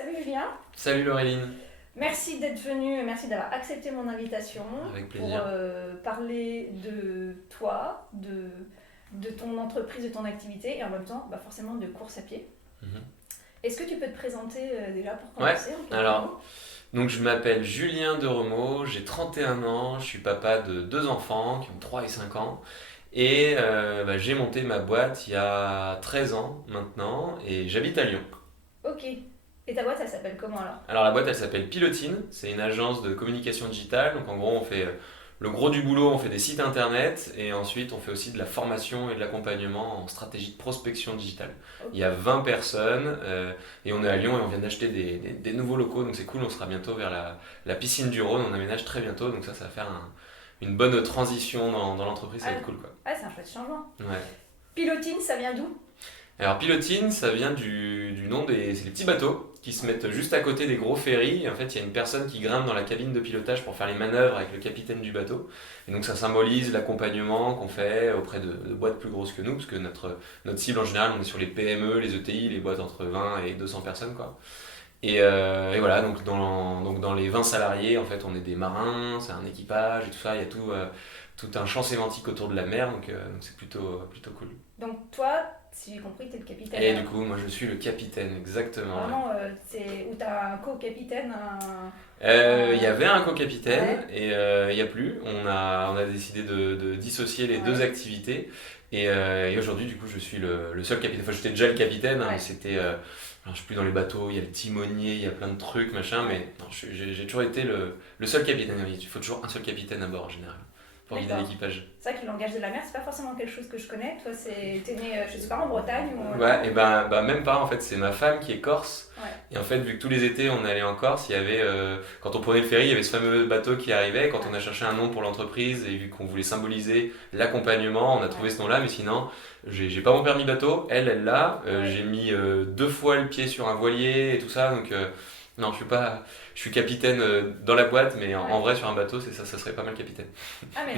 Salut Julien, Salut Laureline, merci d'être venu, merci d'avoir accepté mon invitation avec pour plaisir. parler de toi, de ton entreprise, de ton activité et en même temps forcément de course à pied. Mhm. Est-ce que tu peux te présenter déjà pour Ouais, commencer en quelques alors, mots? donc je m'appelle Julien Deremo, j'ai 31 ans, je suis papa de deux enfants qui ont 3 et 5 ans. Et j'ai monté ma boîte il y a 13 ans maintenant et j'habite à Lyon. Ok, et ta boîte elle s'appelle comment alors? Alors la boîte elle s'appelle Pilotine, c'est une agence de communication digitale. Donc en gros on fait le gros du boulot, on fait des sites internet et ensuite on fait aussi de la formation et de l'accompagnement en stratégie de prospection digitale. Il Ok, y a 20 personnes et on est à Lyon et on vient d'acheter des nouveaux locaux, donc c'est cool, on sera bientôt vers la piscine du Rhône, on aménage très bientôt, donc ça va faire une bonne transition dans l'entreprise, ça ah, va être cool quoi. ah, c'est un chouette changement. Ouais. Pilotine, ça vient d'où? Alors pilotine, ça vient du nom c'est les petits bateaux qui se mettent juste à côté des gros ferries. Et en fait, il y a une personne qui grimpe dans la cabine de pilotage pour faire les manœuvres avec le capitaine du bateau. Et donc ça symbolise l'accompagnement qu'on fait auprès de boîtes plus grosses que nous, parce que notre cible en général, on est sur les PME, les ETI, les boîtes entre 20 et 200 personnes, quoi. Et voilà, donc dans les 20 salariés, en fait, on est des marins, c'est un équipage et tout ça. Il y a tout un champ sémantique autour de la mer, donc c'est plutôt cool. Donc toi, si j'ai compris, t'es le capitaine Et du alors. coup, moi je suis le capitaine, exactement. Ouais. Vraiment, c'est où t'as un co-capitaine, Il y avait un co-capitaine Ouais, et il n'y a plus. On a décidé de dissocier les deux ouais, activités. Et aujourd'hui, du coup, je suis le seul capitaine. Enfin, j'étais déjà le capitaine, hein, mais ouais. c'était. Alors, je suis plus dans les bateaux, il y a le timonier, il y a plein de trucs, machin, Ouais. mais non, j'ai toujours été le seul capitaine. Il faut toujours un seul capitaine à bord en général pour guider D'accord. l'équipage. C'est vrai que le langage de la mer, c'est pas forcément quelque chose que je connais. Toi, t'es né, je sais pas, en Bretagne ou Ouais, non? et ben même pas en fait, c'est ma femme qui est corse. Ouais, Et en fait, vu que tous les étés on allait en Corse, il y avait, quand on prenait le ferry, il y avait ce fameux bateau qui arrivait. Quand on a ouais, cherché un nom pour l'entreprise et vu qu'on voulait symboliser l'accompagnement, on a trouvé ouais, ce nom-là. Mais sinon, j'ai pas mon permis bateau, elle l'a. J'ai ouais. mis deux fois le pied sur un voilier et tout ça. Donc, non, je suis capitaine dans la boîte, mais en Ouais. vrai, sur un bateau, c'est ça, ça serait pas mal capitaine. Ah, mais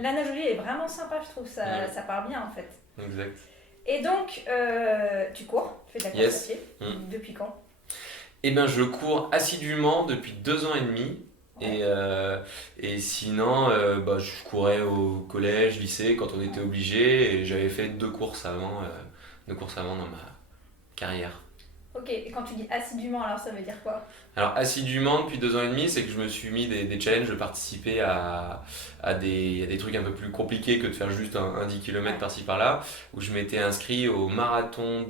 l'analogie est vraiment sympa, je trouve. Mm, Ça part bien, en fait. exact. Et donc, tu cours, tu fais de la course à Yes. pied. Mm. Depuis quand? Eh ben, je cours assidûment depuis 2 ans et demi. Et, Ouais, euh, et sinon, je courais au collège, lycée, quand on était ouais. obligé. Et j'avais fait deux courses avant dans ma carrière. Ok, et quand tu dis assidûment, alors ça veut dire quoi? Alors, assidûment, depuis 2 ans et demi, c'est que je me suis mis des challenges de participer à des trucs un peu plus compliqués que de faire juste un 10 km Ouais, par-ci par-là, où je m'étais inscrit au marathon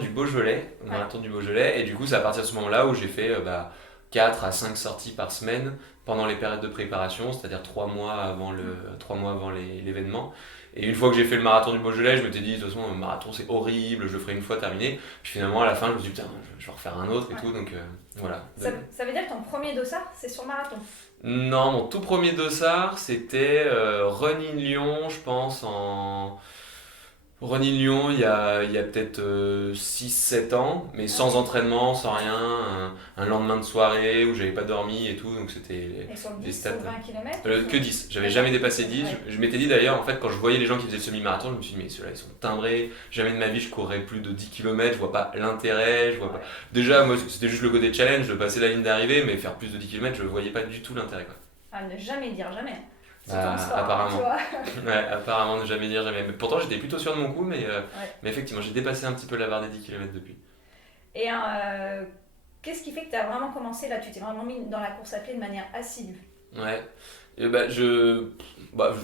du Beaujolais, ouais, et du coup c'est à partir de ce moment-là où j'ai fait 4 à 5 sorties par semaine pendant les périodes de préparation, c'est-à-dire 3 mois avant l'événement. Et une fois que j'ai fait le marathon du Beaujolais, je m'étais dit de toute façon le marathon c'est horrible, je le ferai une fois terminé. Puis finalement à la fin je me suis dit putain je vais en refaire un autre et ouais. tout, donc voilà. Ça veut dire que ton premier dossard, c'est sur marathon. Non, mon tout premier dossard c'était Run in Lyon, je pense en Ronnie Lyon, il y a peut-être 6 7 ans, mais sans Ok. entraînement, sans rien, un lendemain de soirée où j'avais pas dormi et tout, donc c'était Et sur le des 10 stats. ou 20 km ou Que sur... 10, j'avais D'accord, jamais dépassé 10, 10. ouais. Je m'étais dit d'ailleurs, en fait, quand je voyais les gens qui faisaient le semi-marathon, je me suis dit, mais ceux-là ils sont timbrés, jamais de ma vie je courrais plus de 10 km, je vois pas l'intérêt, je vois pas. Ouais. Déjà, moi c'était juste le côté challenge de passer la ligne d'arrivée, mais faire plus de 10 km, je voyais pas du tout l'intérêt quoi. À ne jamais dire jamais. Surtout en Bah, sport, hein, tu apparemment. vois. Ouais, apparemment, ne jamais dire jamais. Mais pourtant, j'étais plutôt sûr de mon coup, Ouais. mais effectivement, j'ai dépassé un petit peu la barre des 10 km depuis. Et qu'est-ce qui fait que tu as vraiment commencé là? Tu t'es vraiment mis dans la course à pied de manière assidue. Ouais. Et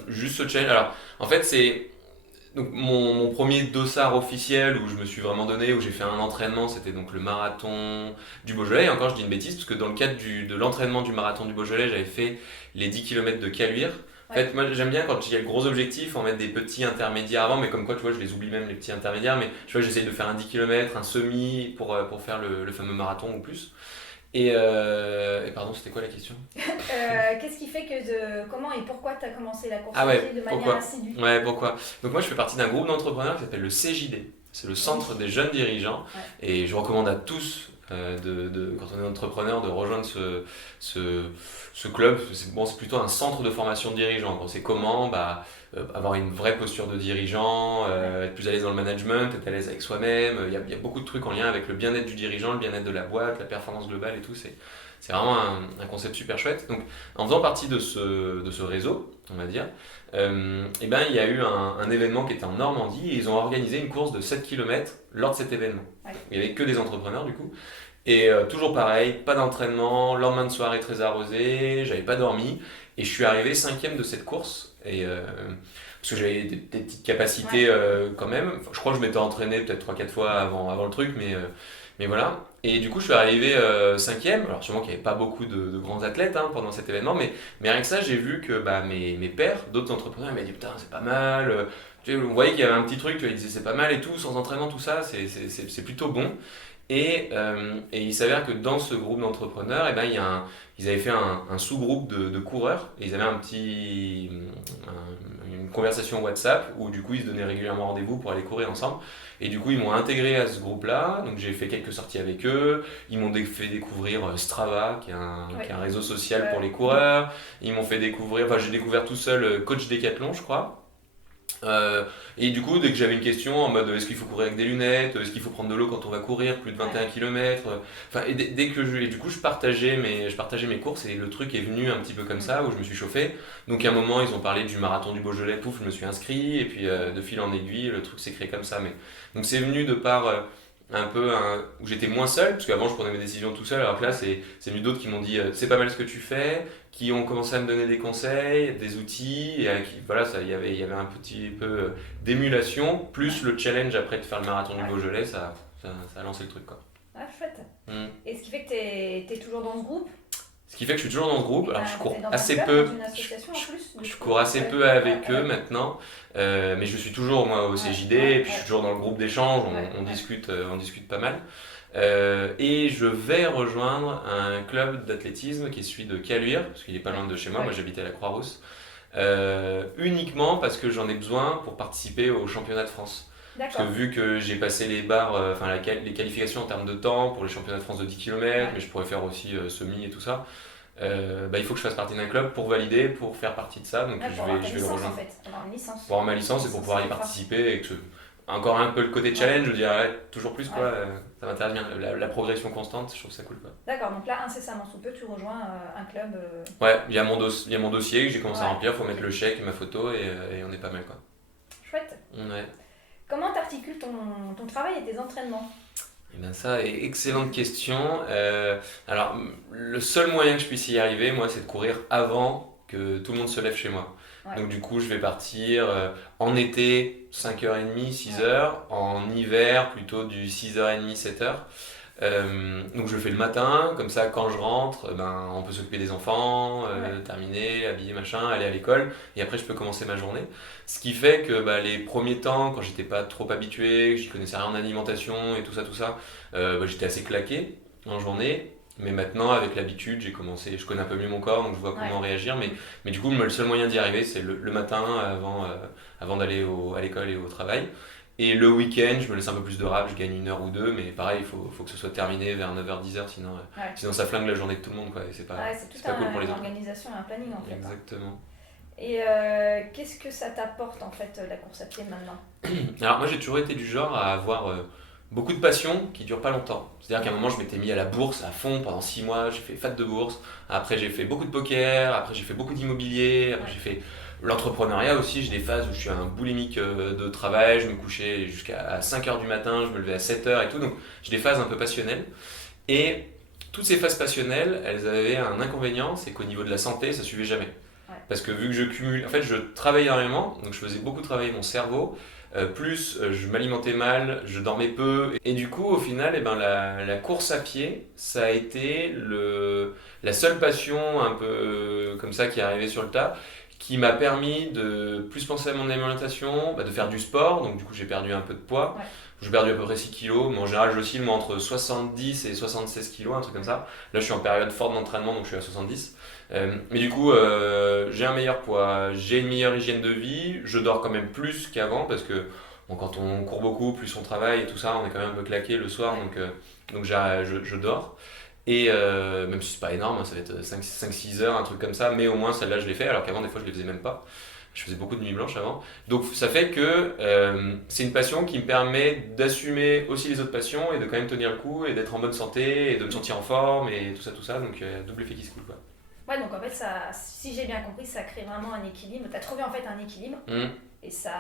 juste ce challenge. Alors, en fait, c'est. Donc, mon premier dossard officiel où je me suis vraiment donné, où j'ai fait un entraînement, c'était donc le marathon du Beaujolais. Et encore, je dis une bêtise, parce que dans le cadre de l'entraînement du marathon du Beaujolais, j'avais fait les 10 km de Caluire. En Ouais, fait, moi j'aime bien quand il y a le gros objectif, en mettre des petits intermédiaires avant, mais comme quoi, tu vois, je les oublie même les petits intermédiaires. Mais tu vois, j'essaye de faire un 10 km, un semi pour faire le fameux marathon ou plus. Et pardon, c'était quoi la question? qu'est-ce qui fait comment et pourquoi tu as commencé la course Ah à pied ouais, de manière pourquoi? assidue? Ouais, pourquoi? Donc moi je fais partie d'un groupe d'entrepreneurs qui s'appelle le CJD. C'est le Oui, Centre des jeunes dirigeants. ouais, Et je recommande à tous, quand on est entrepreneur, de rejoindre ce club. C'est plutôt un centre de formation de dirigeants. Bon, c'est comment avoir une vraie posture de dirigeant, être plus à l'aise dans le management, être à l'aise avec soi-même. Il y a beaucoup de trucs en lien avec le bien-être du dirigeant, le bien-être de la boîte, la performance globale et tout. C'est vraiment un concept super chouette. Donc, en faisant partie de ce réseau, on va dire, et ben, il y a eu un événement qui était en Normandie et ils ont organisé une course de 7 km lors de cet événement. Ouais. Il n'y avait que des entrepreneurs du coup. Et toujours pareil, pas d'entraînement, lendemain de soirée très arrosé, j'avais pas dormi. Et je suis arrivé 5e de cette course. Parce que j'avais des petites capacités quand même. Enfin, je crois que je m'étais entraîné peut-être 3-4 fois avant le truc, mais voilà. Et du coup, je suis arrivé 5e. Alors, sûrement qu'il n'y avait pas beaucoup de grands athlètes pendant cet événement, mais rien que ça, j'ai vu que mes pairs, d'autres entrepreneurs, ils m'ont dit putain, c'est pas mal. Tu sais, on voyait qu'il y avait un petit truc, tu vois, ils disaient c'est pas mal et tout, sans entraînement, tout ça, c'est plutôt bon. Et il s'avère que dans ce groupe d'entrepreneurs, eh ben, ils avaient fait un sous-groupe de coureurs. Et ils avaient une conversation WhatsApp où du coup ils se donnaient régulièrement rendez-vous pour aller courir ensemble. Et du coup ils m'ont intégré à ce groupe-là. Donc j'ai fait quelques sorties avec eux. Ils m'ont fait découvrir Strava, qui est un réseau social pour les coureurs. Ils m'ont fait découvrir, enfin j'ai découvert tout seul Coach Décathlon, je crois. Et du coup, dès que j'avais une question en mode est-ce qu'il faut courir avec des lunettes, est-ce qu'il faut prendre de l'eau quand on va courir plus de 21 km, enfin, et du coup, je partageais mes courses et le truc est venu un petit peu comme ça où je me suis chauffé. Donc, à un moment, ils ont parlé du marathon du Beaujolais, pouf, je me suis inscrit et puis de fil en aiguille, le truc s'est créé comme ça. Donc, c'est venu de par un peu où j'étais moins seul, parce qu'avant je prenais mes décisions tout seul, alors que là c'est venu d'autres qui m'ont dit c'est pas mal ce que tu fais, qui ont commencé à me donner des conseils, des outils, et voilà, il y avait un petit peu d'émulation, plus le challenge après de faire le marathon du Beaujolais, ça a lancé le truc quoi. Ah, chouette. Et ce qui fait que t'es toujours dans ce groupe? Ce qui fait que je suis toujours dans ce groupe, alors je cours assez club, peu, dans une association, en plus, je cours assez peu avec eux maintenant, mais je suis toujours moi au CJD, et puis je suis toujours dans le groupe d'échange, on discute pas mal. Et je vais rejoindre un club d'athlétisme qui est celui de Caluire, parce qu'il est pas loin de chez moi, moi j'habitais à la Croix-Rousse, uniquement parce que j'en ai besoin pour participer au championnat de France. Parce que vu que j'ai passé les barres, les qualifications en termes de temps pour les championnats de France de 10 km, mais je pourrais faire aussi semi et tout ça, il faut que je fasse partie d'un club pour valider, pour faire partie de ça. Donc je vais le rejoindre. En fait, avoir une licence. Pour avoir ma licence et pour pouvoir y participer. Et que encore un peu le côté challenge, je dirais toujours plus, quoi, ça m'intéresse bien. La progression constante, je trouve ça cool. Quoi. D'accord, donc là, incessamment sous peu, tu rejoins un club. Ouais, il y a mon dossier que j'ai commencé à remplir, il faut mettre le chèque, ma photo et on est pas mal. Quoi. Chouette. Ouais. Comment t'articules ton travail et tes entraînements? Eh bien ça, excellente question. Alors, le seul moyen que je puisse y arriver, moi, c'est de courir avant que tout le monde se lève chez moi. Donc du coup, je vais partir en été 5h30, 6h, en hiver plutôt du 6h30, 7h. Donc je le fais le matin, comme ça quand je rentre, on peut s'occuper des enfants, terminer, habiller, machin, aller à l'école, et après je peux commencer ma journée. Ce qui fait que les premiers temps, quand j'étais pas trop habitué, que j'y connaissais rien en alimentation et tout ça, j'étais assez claqué en journée. Mais maintenant, avec l'habitude, je connais un peu mieux mon corps, donc je vois comment réagir. Mais du coup, le seul moyen d'y arriver, c'est le matin avant d'aller à l'école et au travail. Et le week-end, je me laisse un peu plus de rap, je gagne 1 heure ou 2, mais pareil, il faut que ce soit terminé vers 9h, 10h, sinon ça flingue la journée de tout le monde. Quoi, et c'est pas cool pour les autres. C'est une organisation et un planning en fait. Exactement. Et qu'est-ce que ça t'apporte en fait la course à pied maintenant? Alors moi j'ai toujours été du genre à avoir beaucoup de passion qui dure pas longtemps. C'est-à-dire qu'à un moment je m'étais mis à la bourse à fond pendant 6 mois, j'ai fait FAT de bourse, après j'ai fait beaucoup de poker, après j'ai fait beaucoup d'immobilier, après j'ai fait l'entrepreneuriat aussi, j'ai des phases où je suis un boulimique de travail, je me couchais jusqu'à 5h du matin, je me levais à 7h et tout, donc j'ai des phases un peu passionnelles. Et toutes ces phases passionnelles, elles avaient un inconvénient, c'est qu'au niveau de la santé, ça suivait jamais. Parce que vu que je cumule, en fait je travaillais énormément, donc je faisais beaucoup travailler mon cerveau, plus je m'alimentais mal, je dormais peu, et du coup au final la course à pied ça a été la seule passion un peu comme ça qui est arrivée sur le tas, qui m'a permis de plus penser à mon alimentation, de faire du sport, donc du coup j'ai perdu un peu de poids. J'ai perdu à peu près 6 kilos, mais en général j'oscille entre 70 et 76 kilos, un truc comme ça. Là je suis en période forte d'entraînement, donc je suis à 70. Mais du coup j'ai un meilleur poids, j'ai une meilleure hygiène de vie, je dors quand même plus qu'avant parce que bon, quand on court beaucoup, plus on travaille et tout ça, on est quand même un peu claqué le soir, donc je dors. Et même si c'est pas énorme, hein, ça va être 5-6 heures, un truc comme ça, mais au moins celle-là je l'ai fait, alors qu'avant des fois je les faisais même pas. Je faisais beaucoup de nuits blanches avant. Donc ça fait que c'est une passion qui me permet d'assumer aussi les autres passions et de quand même tenir le coup et d'être en bonne santé et de me sentir en forme et tout ça. Donc double effet qui se coule quoi. Ouais, donc en fait, ça, si j'ai bien compris, ça crée vraiment un équilibre. Tu as trouvé en fait un équilibre et ça,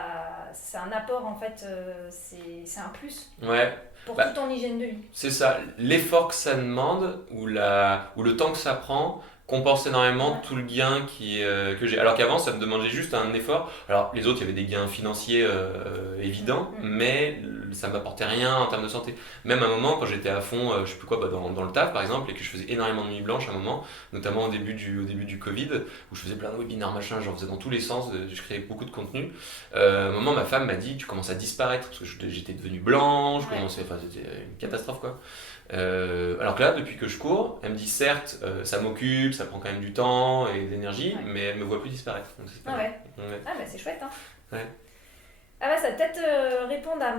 c'est un apport en fait, c'est un plus Ouais. pour Bah, toute ton hygiène de vie. c'est ça, l'effort que ça demande ou le temps que ça prend compense énormément Ouais. tout le gain que j'ai. Alors qu'avant, ça me demandait juste un effort. Alors, les autres, il y avait des gains financiers évidents, mais ça m'apportait rien en termes de santé. Même à un moment, quand j'étais à fond, je sais plus quoi, dans le taf par exemple, et que je faisais énormément de nuits blanches à un moment, notamment au début du Covid, où je faisais plein de webinaires, machin, j'en faisais dans tous les sens, je créais beaucoup de contenu. À un moment, ma femme m'a dit, tu commences à disparaître, parce que j'étais devenu blanc, enfin, c'était une catastrophe quoi. Alors que là, depuis que je cours, elle me dit certes, ça m'occupe, ça prend quand même du temps et de l'énergie, mais elle me voit plus disparaître. Donc c'est pas Ah mal. ouais. Ouais. Ah bah c'est chouette, hein. Ouais. Ah bah ça va peut-être répondre à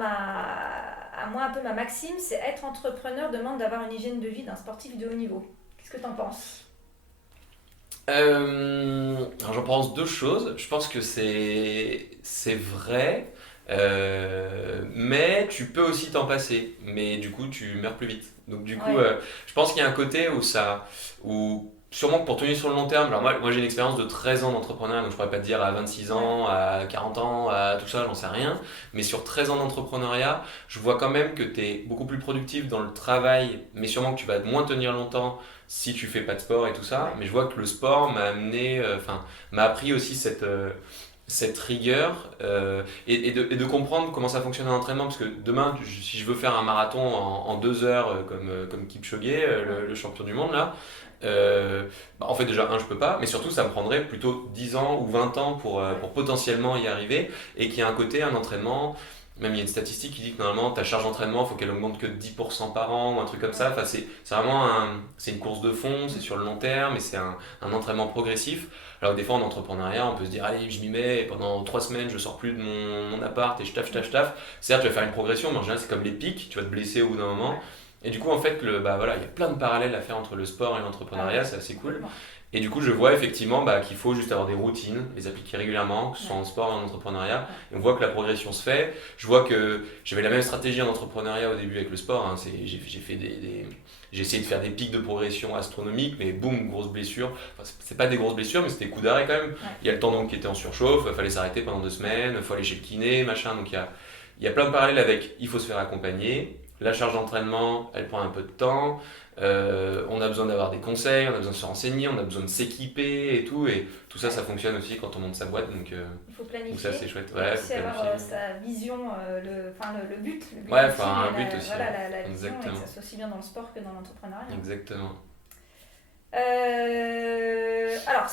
moi un peu ma maxime, c'est être entrepreneur demande d'avoir une hygiène de vie d'un sportif de haut niveau. Qu'est-ce que t'en penses? Alors j'en pense deux choses. Je pense que c'est vrai, mais tu peux aussi t'en passer. Mais du coup, tu meurs plus vite. Donc du coup, Ouais. je pense qu'il y a un côté où sûrement que pour tenir sur le long terme. Alors moi j'ai une expérience de 13 ans d'entrepreneuriat, donc je pourrais pas te dire à 26 ans, à 40 ans, à tout ça, j'en sais rien. Mais sur 13 ans d'entrepreneuriat, je vois quand même que tu es beaucoup plus productif dans le travail, mais sûrement que tu vas moins tenir longtemps si tu fais pas de sport et tout ça. Ouais. Mais je vois que le sport m'a amené, m'a appris aussi cette rigueur et de comprendre comment ça fonctionne un entraînement. Parce que demain, si je veux faire un marathon en 2 heures comme Kipchoge, le champion du monde là, en fait déjà je peux pas, mais surtout ça me prendrait plutôt 10 ans ou 20 ans pour potentiellement y arriver et qu'il y a un côté, un entraînement. Même il y a une statistique qui dit que normalement ta charge d'entraînement, il faut qu'elle augmente que 10% par an ou un truc comme ça. Enfin, c'est vraiment c'est une course de fond, c'est sur le long terme et c'est un entraînement progressif. Alors que des fois en entrepreneuriat, on peut se dire allez, je m'y mets et pendant 3 semaines, je sors plus de mon appart et je taffe. Certes, tu vas faire une progression, mais en général, c'est comme les pics, tu vas te blesser au bout d'un moment. Et du coup, en fait, bah, voilà, il y a plein de parallèles à faire entre le sport et l'entrepreneuriat, c'est assez cool. Et du coup, je vois effectivement qu'il faut juste avoir des routines, les appliquer régulièrement, que ce soit en sport ou en entrepreneuriat. Et on voit que la progression se fait. Je vois que j'avais la même stratégie en entrepreneuriat au début avec le sport. Hein. J'ai essayé de faire des pics de progression astronomiques, mais boum, grosse blessure. Enfin, c'est pas des grosses blessures, mais c'était des coups d'arrêt quand même. Il y a le tendon qui était en surchauffe, il fallait s'arrêter pendant 2 semaines, il faut aller chez le kiné, machin. Donc il y a plein de parallèles avec il faut se faire accompagner. La charge d'entraînement, elle prend un peu de temps. On a besoin d'avoir des conseils, on a besoin de se renseigner, on a besoin de s'équiper et tout ça, ça fonctionne aussi quand on monte sa boîte, donc Il faut planifier. ça c'est chouette. Ouais, Faut aussi avoir planifier. sa vision, le but. Le but Ouais, ultime un et but aussi. Voilà, la vision, et Exactement. que ça soit aussi bien dans le sport que dans l'entrepreneuriat. Exactement. Alors,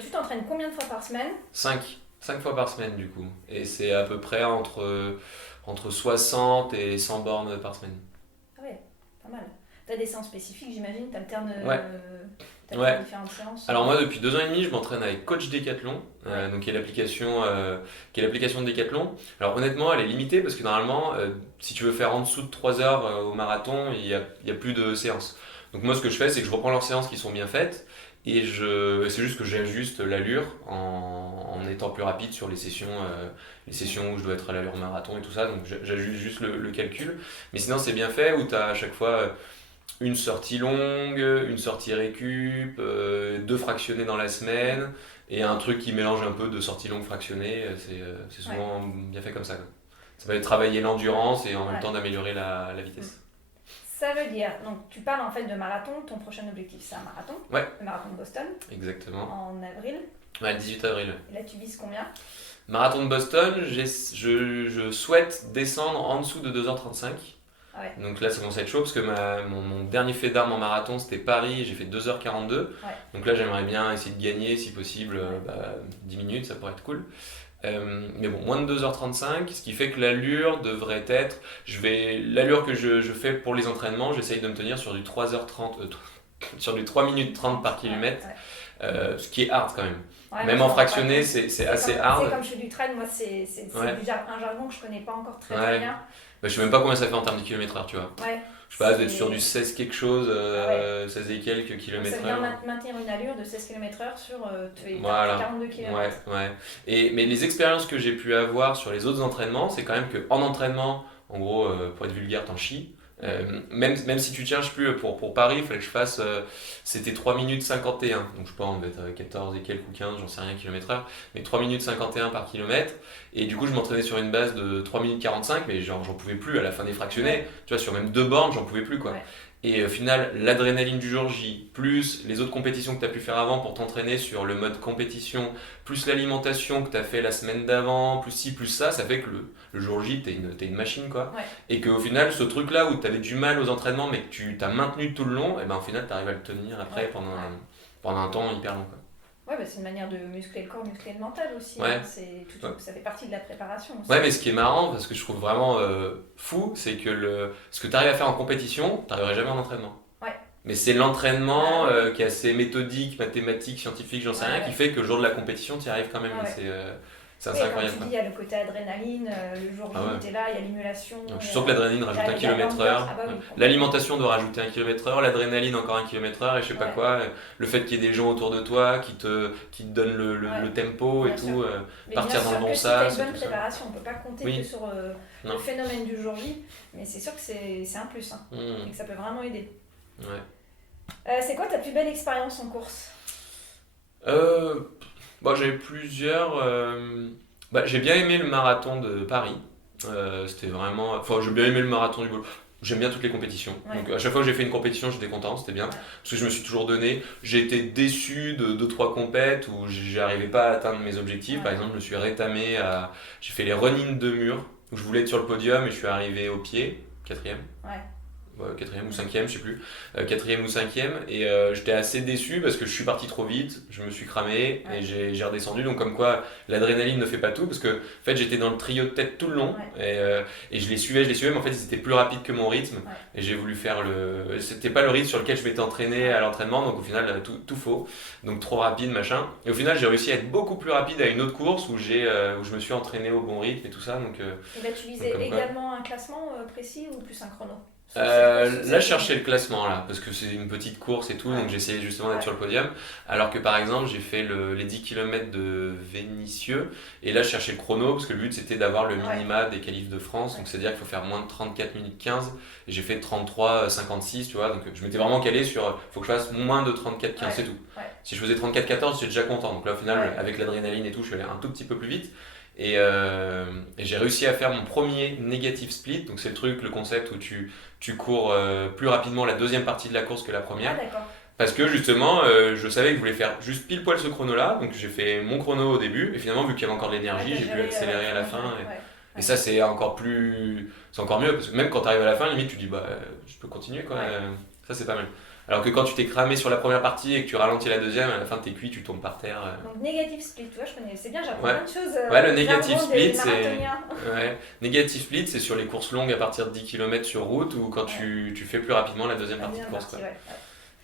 tu t'entraînes combien de fois par semaine? 5 fois par semaine du coup, et c'est à peu près entre 60 et 100 bornes par semaine. Ah ouais, pas mal. T'as des séances spécifiques, j'imagine? T'alternes Ouais. différentes séances? Alors moi depuis 2 ans et demi je m'entraîne avec Coach Decathlon, donc qui est l'application de Decathlon. Alors honnêtement elle est limitée parce que normalement si tu veux faire en dessous de 3 heures au marathon il y a plus de séances. Donc moi ce que je fais c'est que je reprends leurs séances qui sont bien faites et c'est juste que j'ajuste l'allure en étant plus rapide sur les sessions où je dois être à l'allure marathon et tout ça, donc j'ajuste juste le calcul. Mais sinon c'est bien fait où tu as à chaque fois une sortie longue, une sortie récup, 2 fractionnés dans la semaine, et un truc qui mélange un peu de sorties longues fractionnées. C'est souvent bien fait comme ça, quoi. Ça va travailler l'endurance et en même temps d'améliorer la vitesse. Ça veut dire, donc tu parles en fait de marathon, ton prochain objectif c'est un marathon, le marathon de Boston, Exactement. en avril. Ouais, le 18 avril. Et là tu vises combien? Marathon de Boston, je souhaite descendre en dessous de 2h35. Donc là ça commence à être chaud parce que mon dernier fait d'armes en marathon c'était Paris, j'ai fait 2h42. Donc là j'aimerais bien essayer de gagner si possible 10 minutes, ça pourrait être cool. Mais bon, moins de 2h35, ce qui fait que l'allure devrait être. L'allure que je fais pour les entraînements, j'essaye de me tenir sur du 3h30, sur du 3 minutes 30 par kilomètre. ce qui est hard quand même. Ouais, Même moi, en je m'en rends pas fractionné, compte. c'est C'est assez comme, hard. comme je fais du trail, moi, c'est Ouais. un jargon que je connais pas encore très Ouais. bien. Bah, je sais même pas combien ça fait en termes de kilomètres-heure, tu vois. Ouais. Je sais pas, d'être sur du 16 quelque chose, Ah ouais. 16 et quelques Donc, ça kilomètres veut dire heure. maintenir une allure de 16 km/h sur Voilà. 42 Ouais, km. ouais. Mais les expériences que j'ai pu avoir sur les autres entraînements, c'est quand même qu'en entraînement, en gros, pour être vulgaire, t'en chies. Même si tu te cherches plus pour Paris, il fallait que je fasse. C'était 3 minutes 51. Donc je sais pas, on devait être à 14 et quelques ou 15, j'en sais rien, kilomètre-heure. Mais 3 minutes 51 par kilomètre. Et du coup, je m'entraînais sur une base de 3 minutes 45, mais genre, j'en pouvais plus à la fin des fractionnés. Ouais. Tu vois, sur même 2 bornes, j'en pouvais plus quoi. Ouais. Et au final, l'adrénaline du jour J, plus les autres compétitions que tu as pu faire avant pour t'entraîner sur le mode compétition, plus l'alimentation que tu as fait la semaine d'avant, plus ci, plus ça fait que le jour J, t'es une machine quoi. Ouais. Et qu'au final, ce truc-là où tu avais du mal aux entraînements mais que tu t'as maintenu tout le long, et ben au final, tu arrives à le tenir après Ouais. pendant un temps hyper long quoi. Ouais, bah, c'est une manière de muscler le corps, muscler le mental aussi. Ouais. Hein. Ouais. Ça fait partie de la préparation aussi. Ouais, mais ce qui est marrant, parce que je trouve vraiment fou, c'est que ce que tu arrives à faire en compétition, tu n'arriverais jamais en entraînement. Ouais. Mais c'est l'entraînement qui est assez méthodique, mathématique, scientifique, j'en sais rien, qui fait que le jour de la compétition, tu y arrives quand même. Ouais. C'est Oui, assez comme incroyable. tu quoi. dis, il y a le côté adrénaline, le jour J, Ah ouais. t'es là, il y a l'émulation. Donc, je suis sûr que l'adrénaline rajoute il y a 1 km/h. l'ambiance. Ah bah oui, L'alimentation doit rajouter 1 km/h, l'adrénaline encore 1 km/h, et je sais pas Ouais. quoi. Le fait qu'il y ait des gens autour de toi qui te donnent Ouais. le tempo Bien et sûr. tout, Mais partir bien dans sûr le bon que si t'as sas. une et bonne tout ça. préparation, on peut pas compter Oui. que sur le Non. phénomène du jour J, mais c'est sûr que c'est un plus, hein, Mmh. et que ça peut vraiment aider. Ouais. C'est quoi ta plus belle expérience en course? Bon, j'ai plusieurs. J'ai bien aimé le marathon de Paris. C'était vraiment. Enfin, j'ai bien aimé le marathon du Boulogne. J'aime bien toutes les compétitions. Ouais. Donc, à chaque fois que j'ai fait une compétition, j'étais content, c'était bien. Parce que je me suis toujours donné. J'ai été déçu de 2-3 compètes où j'arrivais pas à atteindre mes objectifs. Ouais. Par exemple, je me suis rétamé à. J'ai fait les run-in de mur où je voulais être sur le podium et je suis arrivé au pied, quatrième. Ouais. Quatrième ou cinquième, je sais plus, quatrième ou cinquième, et j'étais assez déçu parce que je suis parti trop vite, je me suis cramé Ouais. et j'ai redescendu. Donc comme quoi l'adrénaline ne fait pas tout, parce que en fait j'étais dans le trio de tête tout le long et je les suivais, mais en fait ils étaient plus rapides que mon rythme et j'ai voulu faire c'était pas le rythme sur lequel je m'étais entraîné à l'entraînement, donc au final tout faux, donc trop rapide machin. Et au final j'ai réussi à être beaucoup plus rapide à une autre course où je me suis entraîné au bon rythme et tout ça. Donc Et là, tu visais donc, comme quoi. également un classement précis ou plus un chrono? Là, je cherchais le classement là, parce que c'est une petite course et tout, Ouais. donc j'essayais justement d'être Ouais. sur le podium. Alors que par exemple, j'ai fait les 10 km de Vénissieux, et là je cherchais le chrono, parce que le but c'était d'avoir le minima des qualifs de France, donc c'est-à-dire qu'il faut faire moins de 34 minutes 15, et j'ai fait 33,56, tu vois, donc je m'étais vraiment calé sur, il faut que je fasse moins de 34,15, c'est tout. Ouais. Si je faisais 34,14, j'étais déjà content, donc là au final, Ouais. avec l'adrénaline et tout, je suis allé un tout petit peu plus vite. Et j'ai réussi à faire mon premier negative split, donc c'est le concept où tu cours plus rapidement la deuxième partie de la course que la Ah, première. d'accord. Parce que justement, je savais que je voulais faire juste pile poil ce chrono-là, donc j'ai fait mon chrono au début, et finalement, vu qu'il y avait encore de l'énergie, Ouais, j'ai t'as pu géré, accélérer à la ouais. fin. Ouais. Et ça, c'est encore mieux, parce que même quand tu arrives à la fin, limite, tu dis, bah, je peux continuer, quoi. Ouais. Ça, c'est pas mal. Alors que quand tu t'es cramé sur la première partie et que tu ralentis la deuxième, à la fin, t'es cuit, tu tombes par terre. Donc, négative split, tu vois, je connais, c'est bien, j'apprends Ouais. plein de choses. Ouais, le negative jargon split, des c'est. marathoniens. Ouais. Negative split, c'est sur les courses longues à partir de 10 km sur route ou quand tu fais plus rapidement la deuxième La partie de deuxième course. partie, Quoi. ouais.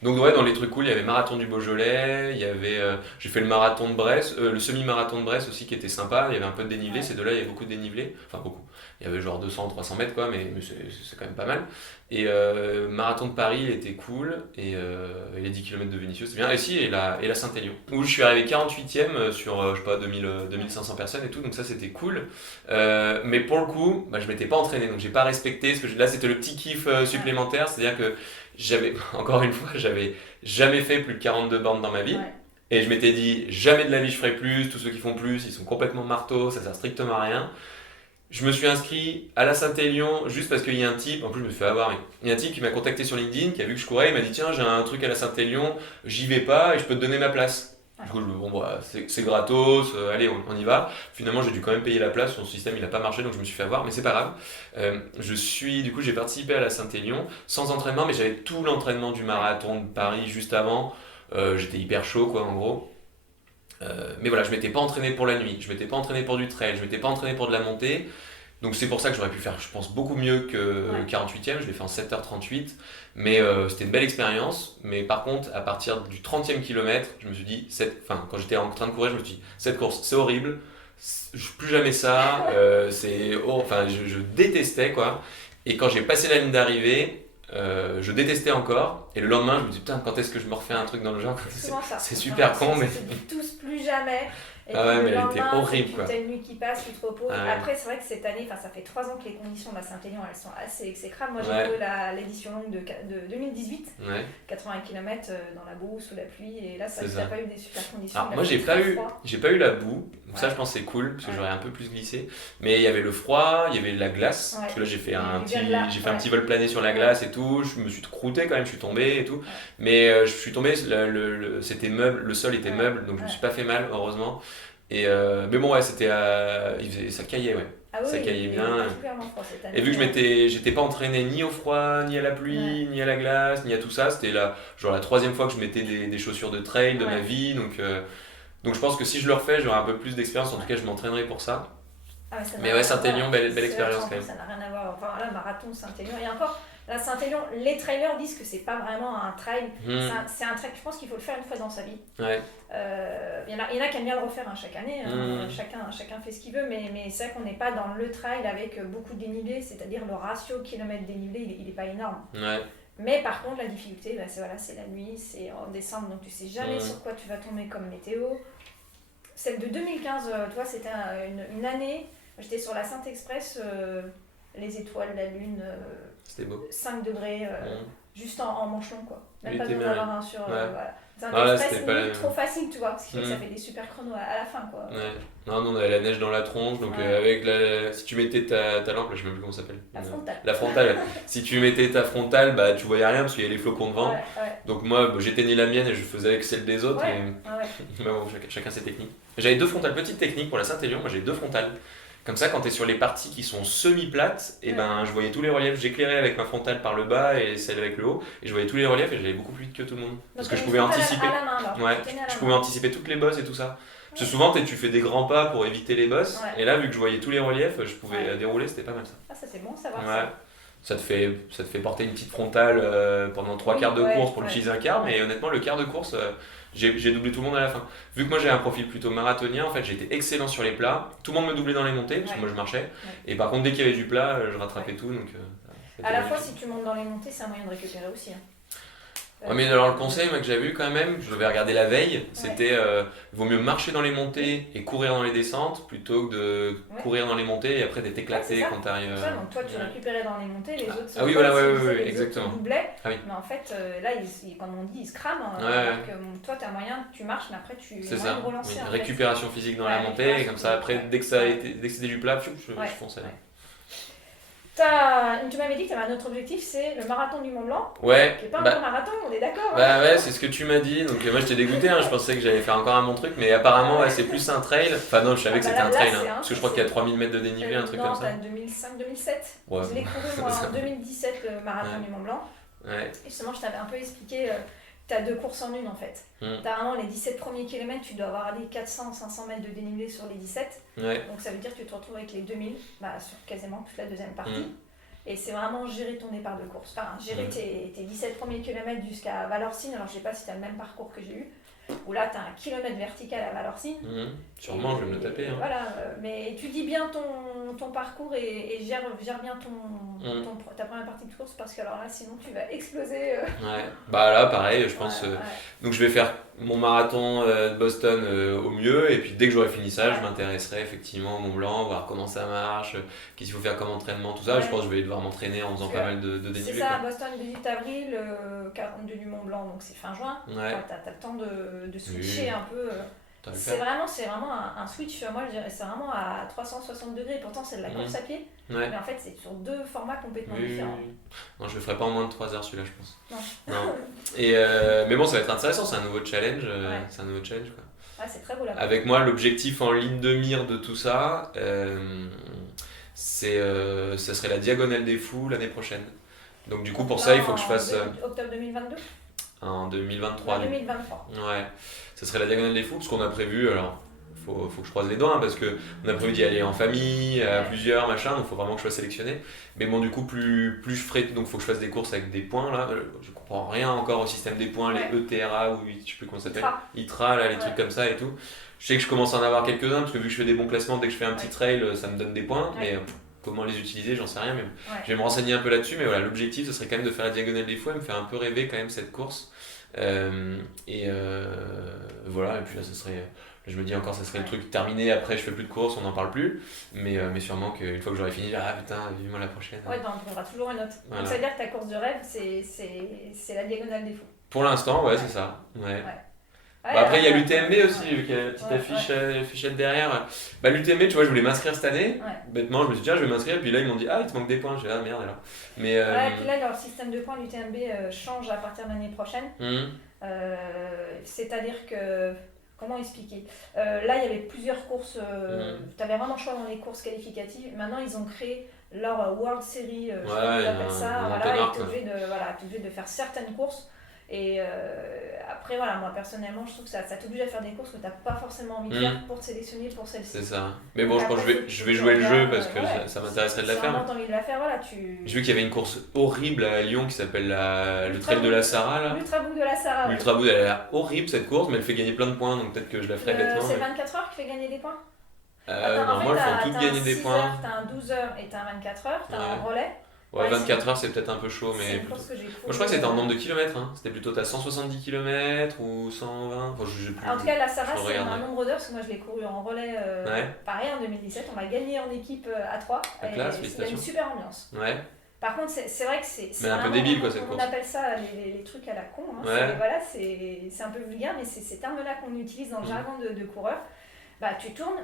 Donc, ouais, dans les trucs cool, il y avait marathon du Beaujolais, il y avait. J'ai fait le marathon de Brest, le semi-marathon de Brest aussi qui était sympa, il y avait un peu de dénivelé, Ouais. ces deux-là, il y avait beaucoup de dénivelé, enfin beaucoup. Il y avait genre 200-300 mètres, quoi, mais c'est quand même pas mal. Et marathon de Paris, il était cool, et les 10 km de Vénissieux, c'est bien. Et si, et la Saint-Élion, où je suis arrivé 48ème sur, je sais pas, 2500 personnes et tout, donc ça c'était cool. Mais pour le coup, je m'étais pas entraîné, donc j'ai pas respecté, là c'était le petit kiff supplémentaire, c'est-à-dire que encore une fois, j'avais jamais fait plus de 42 bornes dans ma vie. Ouais. Et je m'étais dit, jamais de la vie je ferai plus, tous ceux qui font plus, ils sont complètement marteaux, ça sert strictement à rien. Je me suis inscrit à la Saint-Élion juste parce qu'il y a un type, en plus je me suis fait avoir, mais il y a un type qui m'a contacté sur LinkedIn, qui a vu que je courais, il m'a dit tiens j'ai un truc à la Saint-Élion, j'y vais pas et je peux te donner ma place. Du coup, c'est gratos, allez, on y va. Finalement, j'ai dû quand même payer la place, son système il a pas marché donc je me suis fait avoir, mais c'est pas grave. Du coup, j'ai participé à la Saint-Élion sans entraînement, mais j'avais tout l'entraînement du marathon de Paris juste avant. J'étais hyper chaud, quoi, en gros. Mais voilà, je m'étais pas entraîné pour la nuit, je m'étais pas entraîné pour du trail, je m'étais pas entraîné pour de la montée. Donc c'est pour ça que j'aurais pu faire, je pense, beaucoup mieux que Ouais. 48e. Je l'ai fait en 7h38. Mais c'était une belle expérience. Mais par contre, à partir du 30e kilomètre, je me suis dit, quand j'étais en train de courir, je me suis dit, cette course, c'est horrible. Plus jamais ça. Enfin, je détestais, quoi. Et quand j'ai passé la ligne d'arrivée, je détestais encore. Et le lendemain, je me dis, putain, quand est-ce que je me refais un truc dans le genre? C'est souvent ça. C'est super con, mais. On se dit tous plus jamais. Et Ah puis ouais, le mais elle était lendemain, horrible, puis quoi. t'as une nuit qui passe, tu te reposes. Ah ouais. Après, c'est vrai que cette année, ça fait 3 ans que les conditions de la Saint-Élion, elles sont assez exécrables. Moi, j'ai Ouais. fait l'édition longue de 2018, Ouais. 80 km dans la boue, sous la pluie. Et là, C'est t'as ça. pas eu des super conditions. Alors il a moi fait j'ai pas très eu froid. j'ai pas eu la boue, donc ça Ouais. je pense que c'est cool parce que Ouais. j'aurais un peu plus glissé. Mais il y avait le froid, il y avait de la glace, Ouais. parce que là j'ai fait Il y a un du petit verglas, j'ai fait un ouais. petit vol plané sur la Ouais. glace et tout. Je me suis croûté quand même, je suis tombé et tout. Ouais. Mais je suis tombé, c'était meuble, le sol était Ouais. meuble, donc je me Ouais. suis pas fait mal heureusement. Et mais bon ouais ça caillait ouais. Ah oui, Ça caillait il est bien. particulièrement froid cette année. Et vu que j'étais pas entraîné ni au froid, ni à la pluie, ni à la glace, ni à tout ça, c'était genre la troisième fois que je mettais des chaussures de trail de ma Ouais. vie, donc je pense que si je le refais, j'aurai un peu plus d'expérience, en tout cas je m'entraînerai pour ça. Ah ouais, ça Mais n'a ouais, rien à Saint-Élion, voir. belle C'est expérience vachement quand même. Ça n'a rien à voir. Enfin là, marathon, Saint-Élion. Et encore, la Saint-Élion, les trailers disent que c'est pas vraiment un trail. C'est un trail, je pense qu'il faut le faire une fois dans sa vie. Ouais. Il y en a qui aiment bien le refaire chaque année. Mm. Chacun fait ce qu'il veut. Mais c'est vrai qu'on n'est pas dans le trail avec beaucoup de dénivelé. C'est-à-dire le ratio kilomètre dénivelé, il est pas énorme. Ouais. Mais par contre, la difficulté, c'est la nuit, c'est en décembre, donc tu sais jamais sur quoi tu vas tomber comme météo. Celle de 2015, toi, c'était une année, j'étais sur la Saint-Express, les étoiles, la lune, C'était beau. 5 degrés, juste en manche longue, quoi. Même Il pas était besoin bien. d'avoir un sur... Ouais. Voilà. Ah, Saint-Express, c'était pas la même. trop facile, tu vois, ce qui fait que ça fait des super chronos à la fin, quoi. Ouais. Non, on avait la neige dans la tronche, donc Ouais. avec si tu mettais ta lampe, là, je sais même plus comment ça s'appelle. La frontale. La frontale. Si tu mettais ta frontale, bah tu voyais rien parce qu'il y a les flocons de vent. Ouais, ouais. Donc moi, j'éteignais la mienne et je faisais avec celle des autres. Ouais. Et... Ouais. Mais bon, chacun ses techniques. J'avais 2 frontales, petite technique pour la Saint-Élion, moi j'ai 2 frontales. Comme ça, quand tu es sur les parties qui sont semi-plates, et ben je voyais tous les reliefs, j'éclairais avec ma frontale par le bas et celle avec le haut, et je voyais tous les reliefs et j'allais beaucoup plus vite que tout le monde. Parce que je pouvais anticiper. À la main, alors. Ouais, je pouvais anticiper toutes les bosses et tout ça. Parce que souvent tu fais des grands pas pour éviter les bosses, Ouais. et là vu que je voyais tous les reliefs, je pouvais dérouler, c'était pas mal ça. Ah, ça c'est bon, savoir Ouais. ça. Ça te fait porter une petite frontale pendant 3 quarts de course pour l'utiliser un quart, mais honnêtement, le quart de course, j'ai doublé tout le monde à la fin. Vu que moi j'ai un profil plutôt marathonien, en fait j'étais excellent sur les plats, tout le monde me doublait dans les montées, parce que moi je marchais, et par contre dès qu'il y avait du plat, je rattrapais tout. Donc, à la fois, si tu montes dans les montées, c'est un moyen de récupérer aussi. Hein. Ouais, mais alors le conseil moi, que j'avais eu quand même, je l'avais regardé la veille, c'était il vaut mieux marcher dans les montées et courir dans les descentes plutôt que de courir dans les montées et après d'être éclaté quand t'arrives. Donc toi tu récupérais dans les montées, les autres ah oui voilà exactement. Doublaient, ah oui. mais en fait là comme on dit ils se crament, alors que toi t'as moyen, tu marches mais après tu c'est ça. de relancer. Oui. Récupération physique dans la montée et comme ça après dès que c'était du plat, je fonçais. Tu m'avais dit que tu avais un autre objectif, c'est le marathon du Mont Blanc. Ouais. Qui n'est pas un bon marathon, on est d'accord. Bah ouais, c'est ce que tu m'as dit. Donc moi j'étais dégoûté, je pensais que j'allais faire encore un bon truc, mais apparemment c'est plus un trail. Enfin non, je savais que c'était un trail, parce que je crois qu'il y a 3000 mètres de dénivelé, un truc comme ça. Non, 2005-2007. Ouais. Je l'ai couru moi en 2017, le marathon du Mont Blanc. Ouais. Et justement, je t'avais un peu expliqué, tu as 2 courses en une en fait. Tu as vraiment les 17 premiers kilomètres, tu dois avoir allé 400-500 mètres de dénivelé sur les 17. Ouais. Donc ça veut dire que tu te retrouves avec les 2000 sur quasiment toute la deuxième partie. Et c'est vraiment gérer ton départ de course. Enfin, gérer tes 17 premiers kilomètres jusqu'à Valorcine. Alors, je sais pas si tu as le même parcours que j'ai eu. Où là, tu as un kilomètre vertical à Valorcine. Sûrement, je vais me le taper. Hein. Voilà, mais tu dis bien ton parcours et gère bien ta première partie de course parce que alors là, sinon, tu vas exploser. Ouais, bah là, pareil, je pense. Donc, je vais faire mon marathon de Boston au mieux, et puis dès que j'aurai fini ça, je m'intéresserai effectivement au Mont Blanc, voir comment ça marche, qu'est-ce qu'il faut faire comme entraînement, tout ça. Je pense que je vais devoir m'entraîner en faisant pas mal de dénivelé. C'est ça, Boston 18 avril, 42 du Mont Blanc, donc c'est fin juin. Ouais. T'as le temps de switcher un peu. C'est vraiment un switch, moi je dirais, c'est vraiment à 360 degrés, pourtant c'est de la course à pied, mais en fait c'est sur 2 formats complètement différents. Non, je le ferai pas en moins de 3 heures celui-là, je pense. Non. Et, mais bon, ça va être intéressant, c'est un nouveau challenge. C'est un nouveau challenge quoi. Ouais, c'est très beau là. Avec moi, l'objectif en ligne de mire de tout ça, ça serait la Diagonale des Fous l'année prochaine. Donc du coup, pour ça, il faut que je fasse... Octobre 2022 En 2023. En 2023. Ouais, ça serait la Diagonale des Fous, parce qu'on a prévu, alors faut que je croise les doigts, hein, parce qu'on a prévu d'y aller en famille, à plusieurs, machin, donc il faut vraiment que je sois sélectionné. Mais bon, du coup, plus je ferai, donc il faut que je fasse des courses avec des points, là. Je comprends rien encore au système des points, les ETRA, ou je sais plus comment ça s'appelle, ITRA, là, les trucs comme ça et tout. Je sais que je commence à en avoir quelques-uns, parce que vu que je fais des bons classements, dès que je fais un petit trail, ça me donne des points, mais comment les utiliser, j'en sais rien, mais je vais me renseigner un peu là-dessus, mais voilà, l'objectif, ce serait quand même de faire la diagonale des fous, elle me fait un peu rêver quand même cette course. Voilà, et puis là, je me dis encore, ça serait le truc terminé, après je fais plus de courses, on n'en parle plus, mais sûrement qu'une fois que j'aurai fini, ah putain, vivement la prochaine. Ouais, donc on aura toujours une autre. Voilà. Donc ça veut dire que ta course de rêve, c'est la diagonale des fous. Pour l'instant, ouais, c'est ça. Ouais. Après, il y a l'UTMB aussi, vu qu'il y a la petite affichette derrière. L'UTMB, tu vois, je voulais m'inscrire cette année. Bêtement, je me suis dit, je vais m'inscrire. Et puis là, ils m'ont dit, il te manque des points. J'ai dit, merde alors. Mais, et puis là, leur système de points l'UTMB change à partir de l'année prochaine. C'est-à-dire que. Comment expliquer là, il y avait plusieurs courses. Tu avais vraiment le choix dans les courses qualificatives. Maintenant, ils ont créé leur World Series, je crois qu'ils appellent ça. Voilà, et tu es obligé de faire certaines courses. Et après, voilà, moi personnellement, je trouve que ça t'oblige à faire des courses que tu n'as pas forcément envie de faire pour te sélectionner pour celle-ci. C'est ça. Mais bon, je pense que je vais jouer le jeu parce que ça m'intéresserait de la faire. Si tu as envie de la faire, voilà, J'ai vu qu'il y avait une course horrible à Lyon qui s'appelle le Trail de la Sarah. L'Ultrabout de la Sarah. L'Ultrabout, elle a l'air horrible cette course, mais elle fait gagner plein de points, donc peut-être que je la ferai bêtement. C'est 24 heures qui fait gagner des points. Normalement, elles font toutes gagner des points. Tu as un 12 heures et tu as un 24 heures, tu as un relais. Ouais, 24 heures c'est peut-être un peu chaud, mais. Moi je crois que c'était en nombre de kilomètres, hein. C'était plutôt t'as 170 km ou 120. Enfin, je sais plus. En tout cas, la Sarah, c'est un nombre d'heures, parce que moi je l'ai couru en relais pareil en 2017. On l'a gagné en équipe à 3. Il y a une super ambiance. Ouais. Par contre, c'est vrai que c'est. Mais un peu débile quoi cette course. On appelle ça les trucs à la con. Hein. Voilà, c'est un peu vulgaire, mais c'est ces termes-là qu'on utilise dans le jargon de coureur. Tu tournes,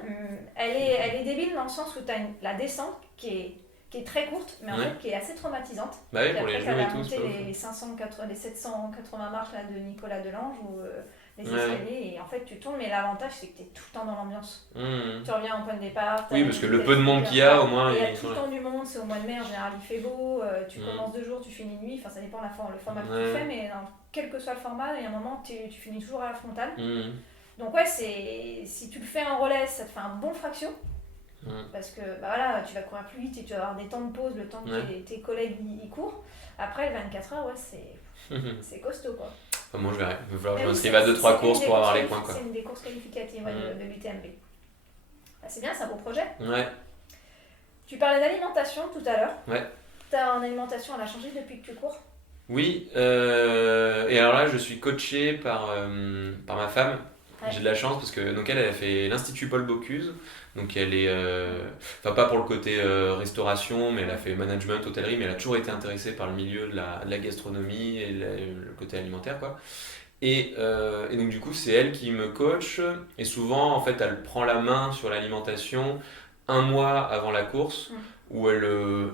elle est débile dans le sens où tu as la descente qui est très courte, mais en fait qui est assez traumatisante. Bah oui, pour les genoux et tout. Les 780 marches là, de Nicolas Delange ou les escaliers, et en fait tu tournes, mais l'avantage c'est que tu es tout le temps dans l'ambiance. Tu reviens en point de départ. Oui, parce que le peu de monde qu'il y a, au moins. Il y a tout le temps du monde, c'est au mois de mai, en général il fait beau, tu commences 2 jours, tu finis nuit, enfin ça dépend le format que tu fais, mais quel que soit le format, il y a un moment tu finis toujours à la frontale. Donc si tu le fais en relais, ça te fait un bon fraction. Parce que voilà, tu vas courir plus vite et tu vas avoir des temps de pause, le temps que tes collègues y courent. Après, 24 heures, c'est costaud quoi. Moi je verrai. Il va falloir que je m'inscrive à 2-3 courses pour avoir les points. C'est une des courses qualificatives de l'UTMB. C'est bien, c'est un beau projet. Ouais. Tu parlais d'alimentation tout à l'heure. Ouais. Ta alimentation, elle a changé depuis que tu cours? Oui. Et alors là, je suis coaché par ma femme. J'ai de la chance parce que donc elle a fait l'Institut Paul Bocuse, donc elle est pas pour le côté restauration, mais elle a fait management, hôtellerie, mais elle a toujours été intéressée par le milieu de la gastronomie et le côté alimentaire quoi. Et donc du coup c'est elle qui me coach, et souvent en fait elle prend la main sur l'alimentation un mois avant la course. Où elle.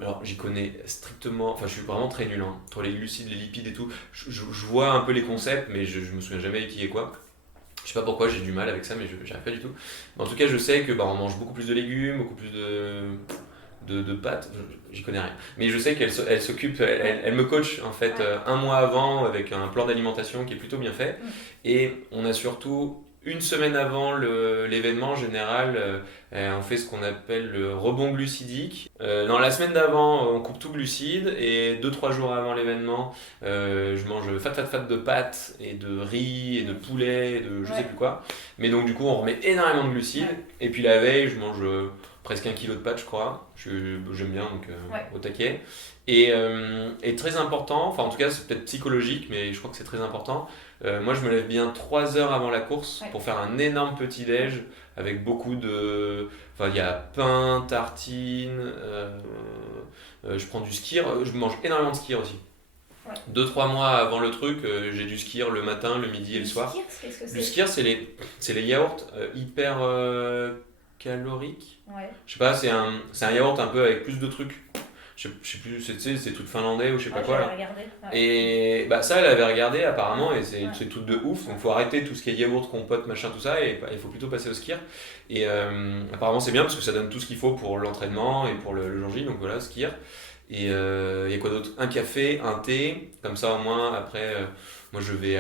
Alors j'y connais strictement. Enfin, je suis vraiment très nul, hein, entre les glucides, les lipides et tout. Je vois un peu les concepts, mais je me souviens jamais qui est quoi. Je sais pas pourquoi j'ai du mal avec ça, mais j'y arrive pas du tout. Mais en tout cas, je sais que on mange beaucoup plus de légumes, beaucoup plus de pâtes. J'y connais rien. Mais je sais qu'elle s'occupe, elle me coach en fait un mois avant avec un plan d'alimentation qui est plutôt bien fait. Et on a surtout une semaine avant l'événement en général, on fait ce qu'on appelle le rebond glucidique. Dans la semaine d'avant, on coupe tout glucide, et 2-3 jours avant l'événement, je mange fat de pâtes et de riz et de poulet et de je sais plus quoi. Mais donc du coup, on remet énormément de glucides. Et puis la veille, je mange presque 1 kilo de pâtes, je crois. J'aime bien, donc au taquet. Et très important, enfin en tout cas c'est peut-être psychologique, mais je crois que c'est très important. Moi je me lève bien 3 heures avant la course pour faire un énorme petit-déj avec beaucoup de... Enfin il y a pain, tartines, je prends du skyr, je mange énormément de skyr aussi. 2-3 mois avant le truc, j'ai du skyr le matin, le midi et le soir. Le skyr, c'est les yaourts hyper caloriques. Je sais pas, c'est un yaourt un peu avec plus de trucs. Je sais plus, c'est truc finlandais ou je sais pas quoi. Et ça, elle avait regardé apparemment, et c'est tout de ouf. Donc faut arrêter tout ce qui est yaourt, compote, machin, tout ça, et il faut plutôt passer au skyr. Et apparemment c'est bien parce que ça donne tout ce qu'il faut pour l'entraînement et pour le jour J. Donc voilà, skyr. Et il y a quoi d'autre? Un café, un thé, comme ça au moins après, moi je vais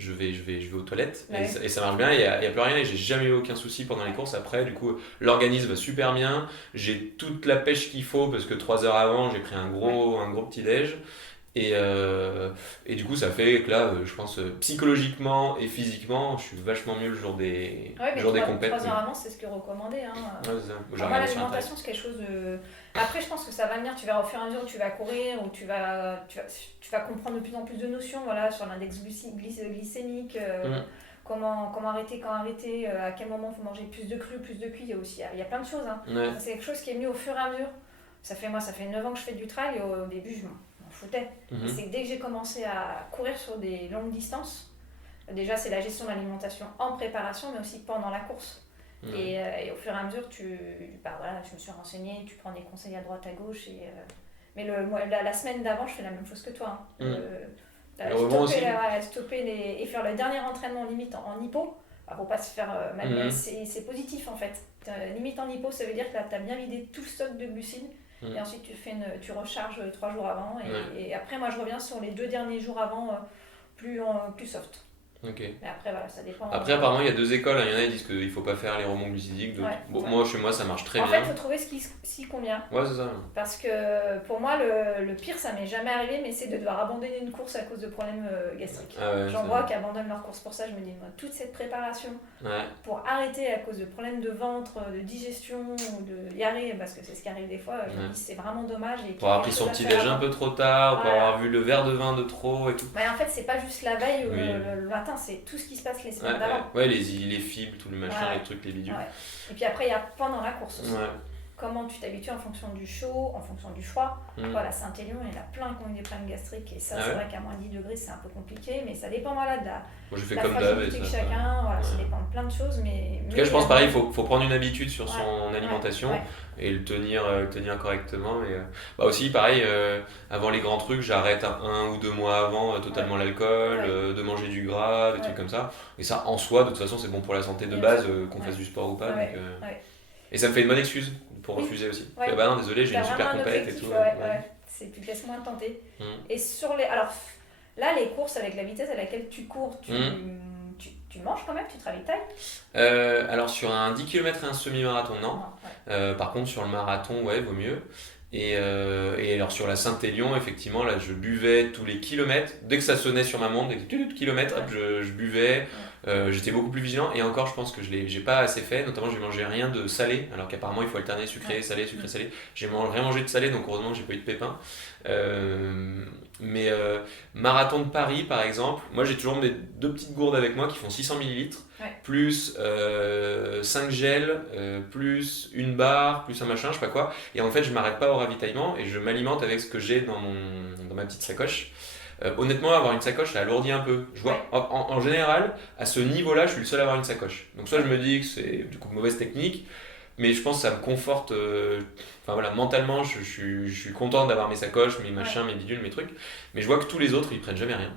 je vais aux toilettes Ouais. et ça marche bien, il y a plus rien et j'ai jamais eu aucun souci pendant les courses. Après, du coup, l'organisme va super bien, j'ai toute la pêche qu'il faut parce que 3 heures avant, j'ai pris un gros petit-déj. Et du coup, ça fait que là, je pense psychologiquement et physiquement, je suis vachement mieux le jour des, Ouais, mais le jour des 3 compètes. heures avant, c'est ce que recommandé. Hein. Ouais, c'est ça. J'ai Moi, regardé sur Internet. l'alimentation, c'est quelque chose de. Après, je pense que ça va venir. Tu verras au fur et à mesure où tu vas courir, où tu vas comprendre de plus en plus de notions voilà, sur l'index glycémique, Mm. comment arrêter, quand arrêter, à quel moment il faut manger plus de cru, plus de cuit. Il y a plein de choses. Hein. Ouais. C'est quelque chose qui est venu au fur et à mesure. Ça fait 9 ans que je fais du trail et au début, je m'en foutais. Mhm. Et c'est que dès que j'ai commencé à courir sur des longues distances, déjà, c'est la gestion de l'alimentation en préparation, mais aussi pendant la course. Mhm. Et au fur et à mesure, voilà, je me suis renseignée, tu prends des conseils à droite, à gauche. Mais la semaine d'avant, je fais la même chose que toi. Hein. Le rebond aussi. Stopper et faire le dernier entraînement limite en hypo. Alors, faut pas se faire mal, mais c'est positif en fait. Limite en hypo, ça veut dire que là, tu as bien vidé tout le stock de glucides. Et ensuite, tu recharges 3 jours avant. Et après, moi, je reviens sur les 2 derniers jours avant, plus soft. Ok. Mais après, voilà, ça dépend. Après, apparemment, il y a 2 écoles. Il y en a qui disent qu'il ne faut pas faire les rebonds glucidiques. D'autres. Ouais, Bon, ouais. moi, chez moi, ça marche très En bien. fait, il faut trouver ce qui convient. Ouais, c'est ça. Parce que pour moi, le pire, ça m'est jamais arrivé, mais c'est de devoir abandonner une course à cause de problèmes gastriques. Ah ouais, J'en ça- vois qui abandonnent leur course pour ça. Je me dis, moi, toute cette préparation Ouais. pour arrêter à cause de problèmes de ventre, de digestion ou de diarrhée, parce que c'est ce qui arrive des fois, je me dis, c'est vraiment dommage. Et Pour avoir pris son petit déj un peu trop tard, pour Voilà. avoir vu le verre de vin de trop et tout. Mais en fait, c'est pas juste la veille ou Oui. le matin, c'est tout ce qui se passe les Ouais, semaines d'avant. ouais, les fibres, tout le machin, Ouais. les trucs, les bidules. Ouais. Et puis après, il y a pendant la course aussi. Ouais. Comment tu t'habitues en fonction du chaud, en fonction du froid. Mm. Voilà, Saint-Élion, il y en a plein qui ont eu des problèmes gastriques. Et ça, Ah c'est ouais vrai qu'à moins 10 degrés, c'est un peu compliqué. Mais ça dépend voilà, de Moi, je fais la comme d'hab. Et fragilité ça. de chacun. Voilà, ça Ouais. dépend de plein de choses. Mais, En tout cas, je pense pareil, il faut prendre une habitude sur Ouais. son alimentation Ouais. et le tenir correctement. Et, bah aussi, pareil, avant les grands trucs, j'arrête 1 ou 2 mois avant totalement l'alcool, Ouais. de manger du gras, des Ouais. trucs comme ça. Et ça, en soi, de toute façon, c'est bon pour la santé de Bien base, sûr. qu'on Ouais. fasse du sport ou pas. Ouais. Donc, Ouais. Et ça me fait une bonne excuse pour Oui. refuser aussi. Ouais. Bah non, désolé, j'ai T'as une super vraiment un compète et objectif, tout. ouais. Tu te laisses moins tenter. Mm. Et alors là, les courses avec la vitesse à laquelle tu cours, tu manges quand même, tu te ravitailles. Alors sur un 10 km et un semi-marathon, non. Non, ouais. Par contre sur le marathon, ouais, vaut mieux. Et alors sur la Saint-Élion, effectivement, là je buvais tous les kilomètres. Dès que ça sonnait sur ma montre, dès que kilomètres, hop, je buvais. J'étais beaucoup plus vigilant. Et encore, je pense que j'ai pas assez fait. Notamment, j'ai mangé rien de salé. Alors qu'apparemment, il faut alterner sucré, salé, sucré, salé. J'ai rien mangé de salé, donc heureusement que j'ai pas eu de pépins. Mais marathon de Paris, par exemple, moi j'ai toujours mes 2 petites gourdes avec moi qui font 600 ml. Ouais. Plus 5 gels, plus une barre, plus un machin, je sais pas quoi. Et en fait, je m'arrête pas au ravitaillement et je m'alimente avec ce que j'ai dans ma petite sacoche. Honnêtement, avoir une sacoche, ça alourdit un peu. Je vois, en général, à ce niveau-là, je suis le seul à avoir une sacoche. Donc, soit je me dis que c'est du coup mauvaise technique, mais je pense que ça me conforte. Enfin voilà, mentalement, je suis content d'avoir mes sacoches, mes machins, mes bidules, mes trucs. Mais je vois que tous les autres, ils prennent jamais rien.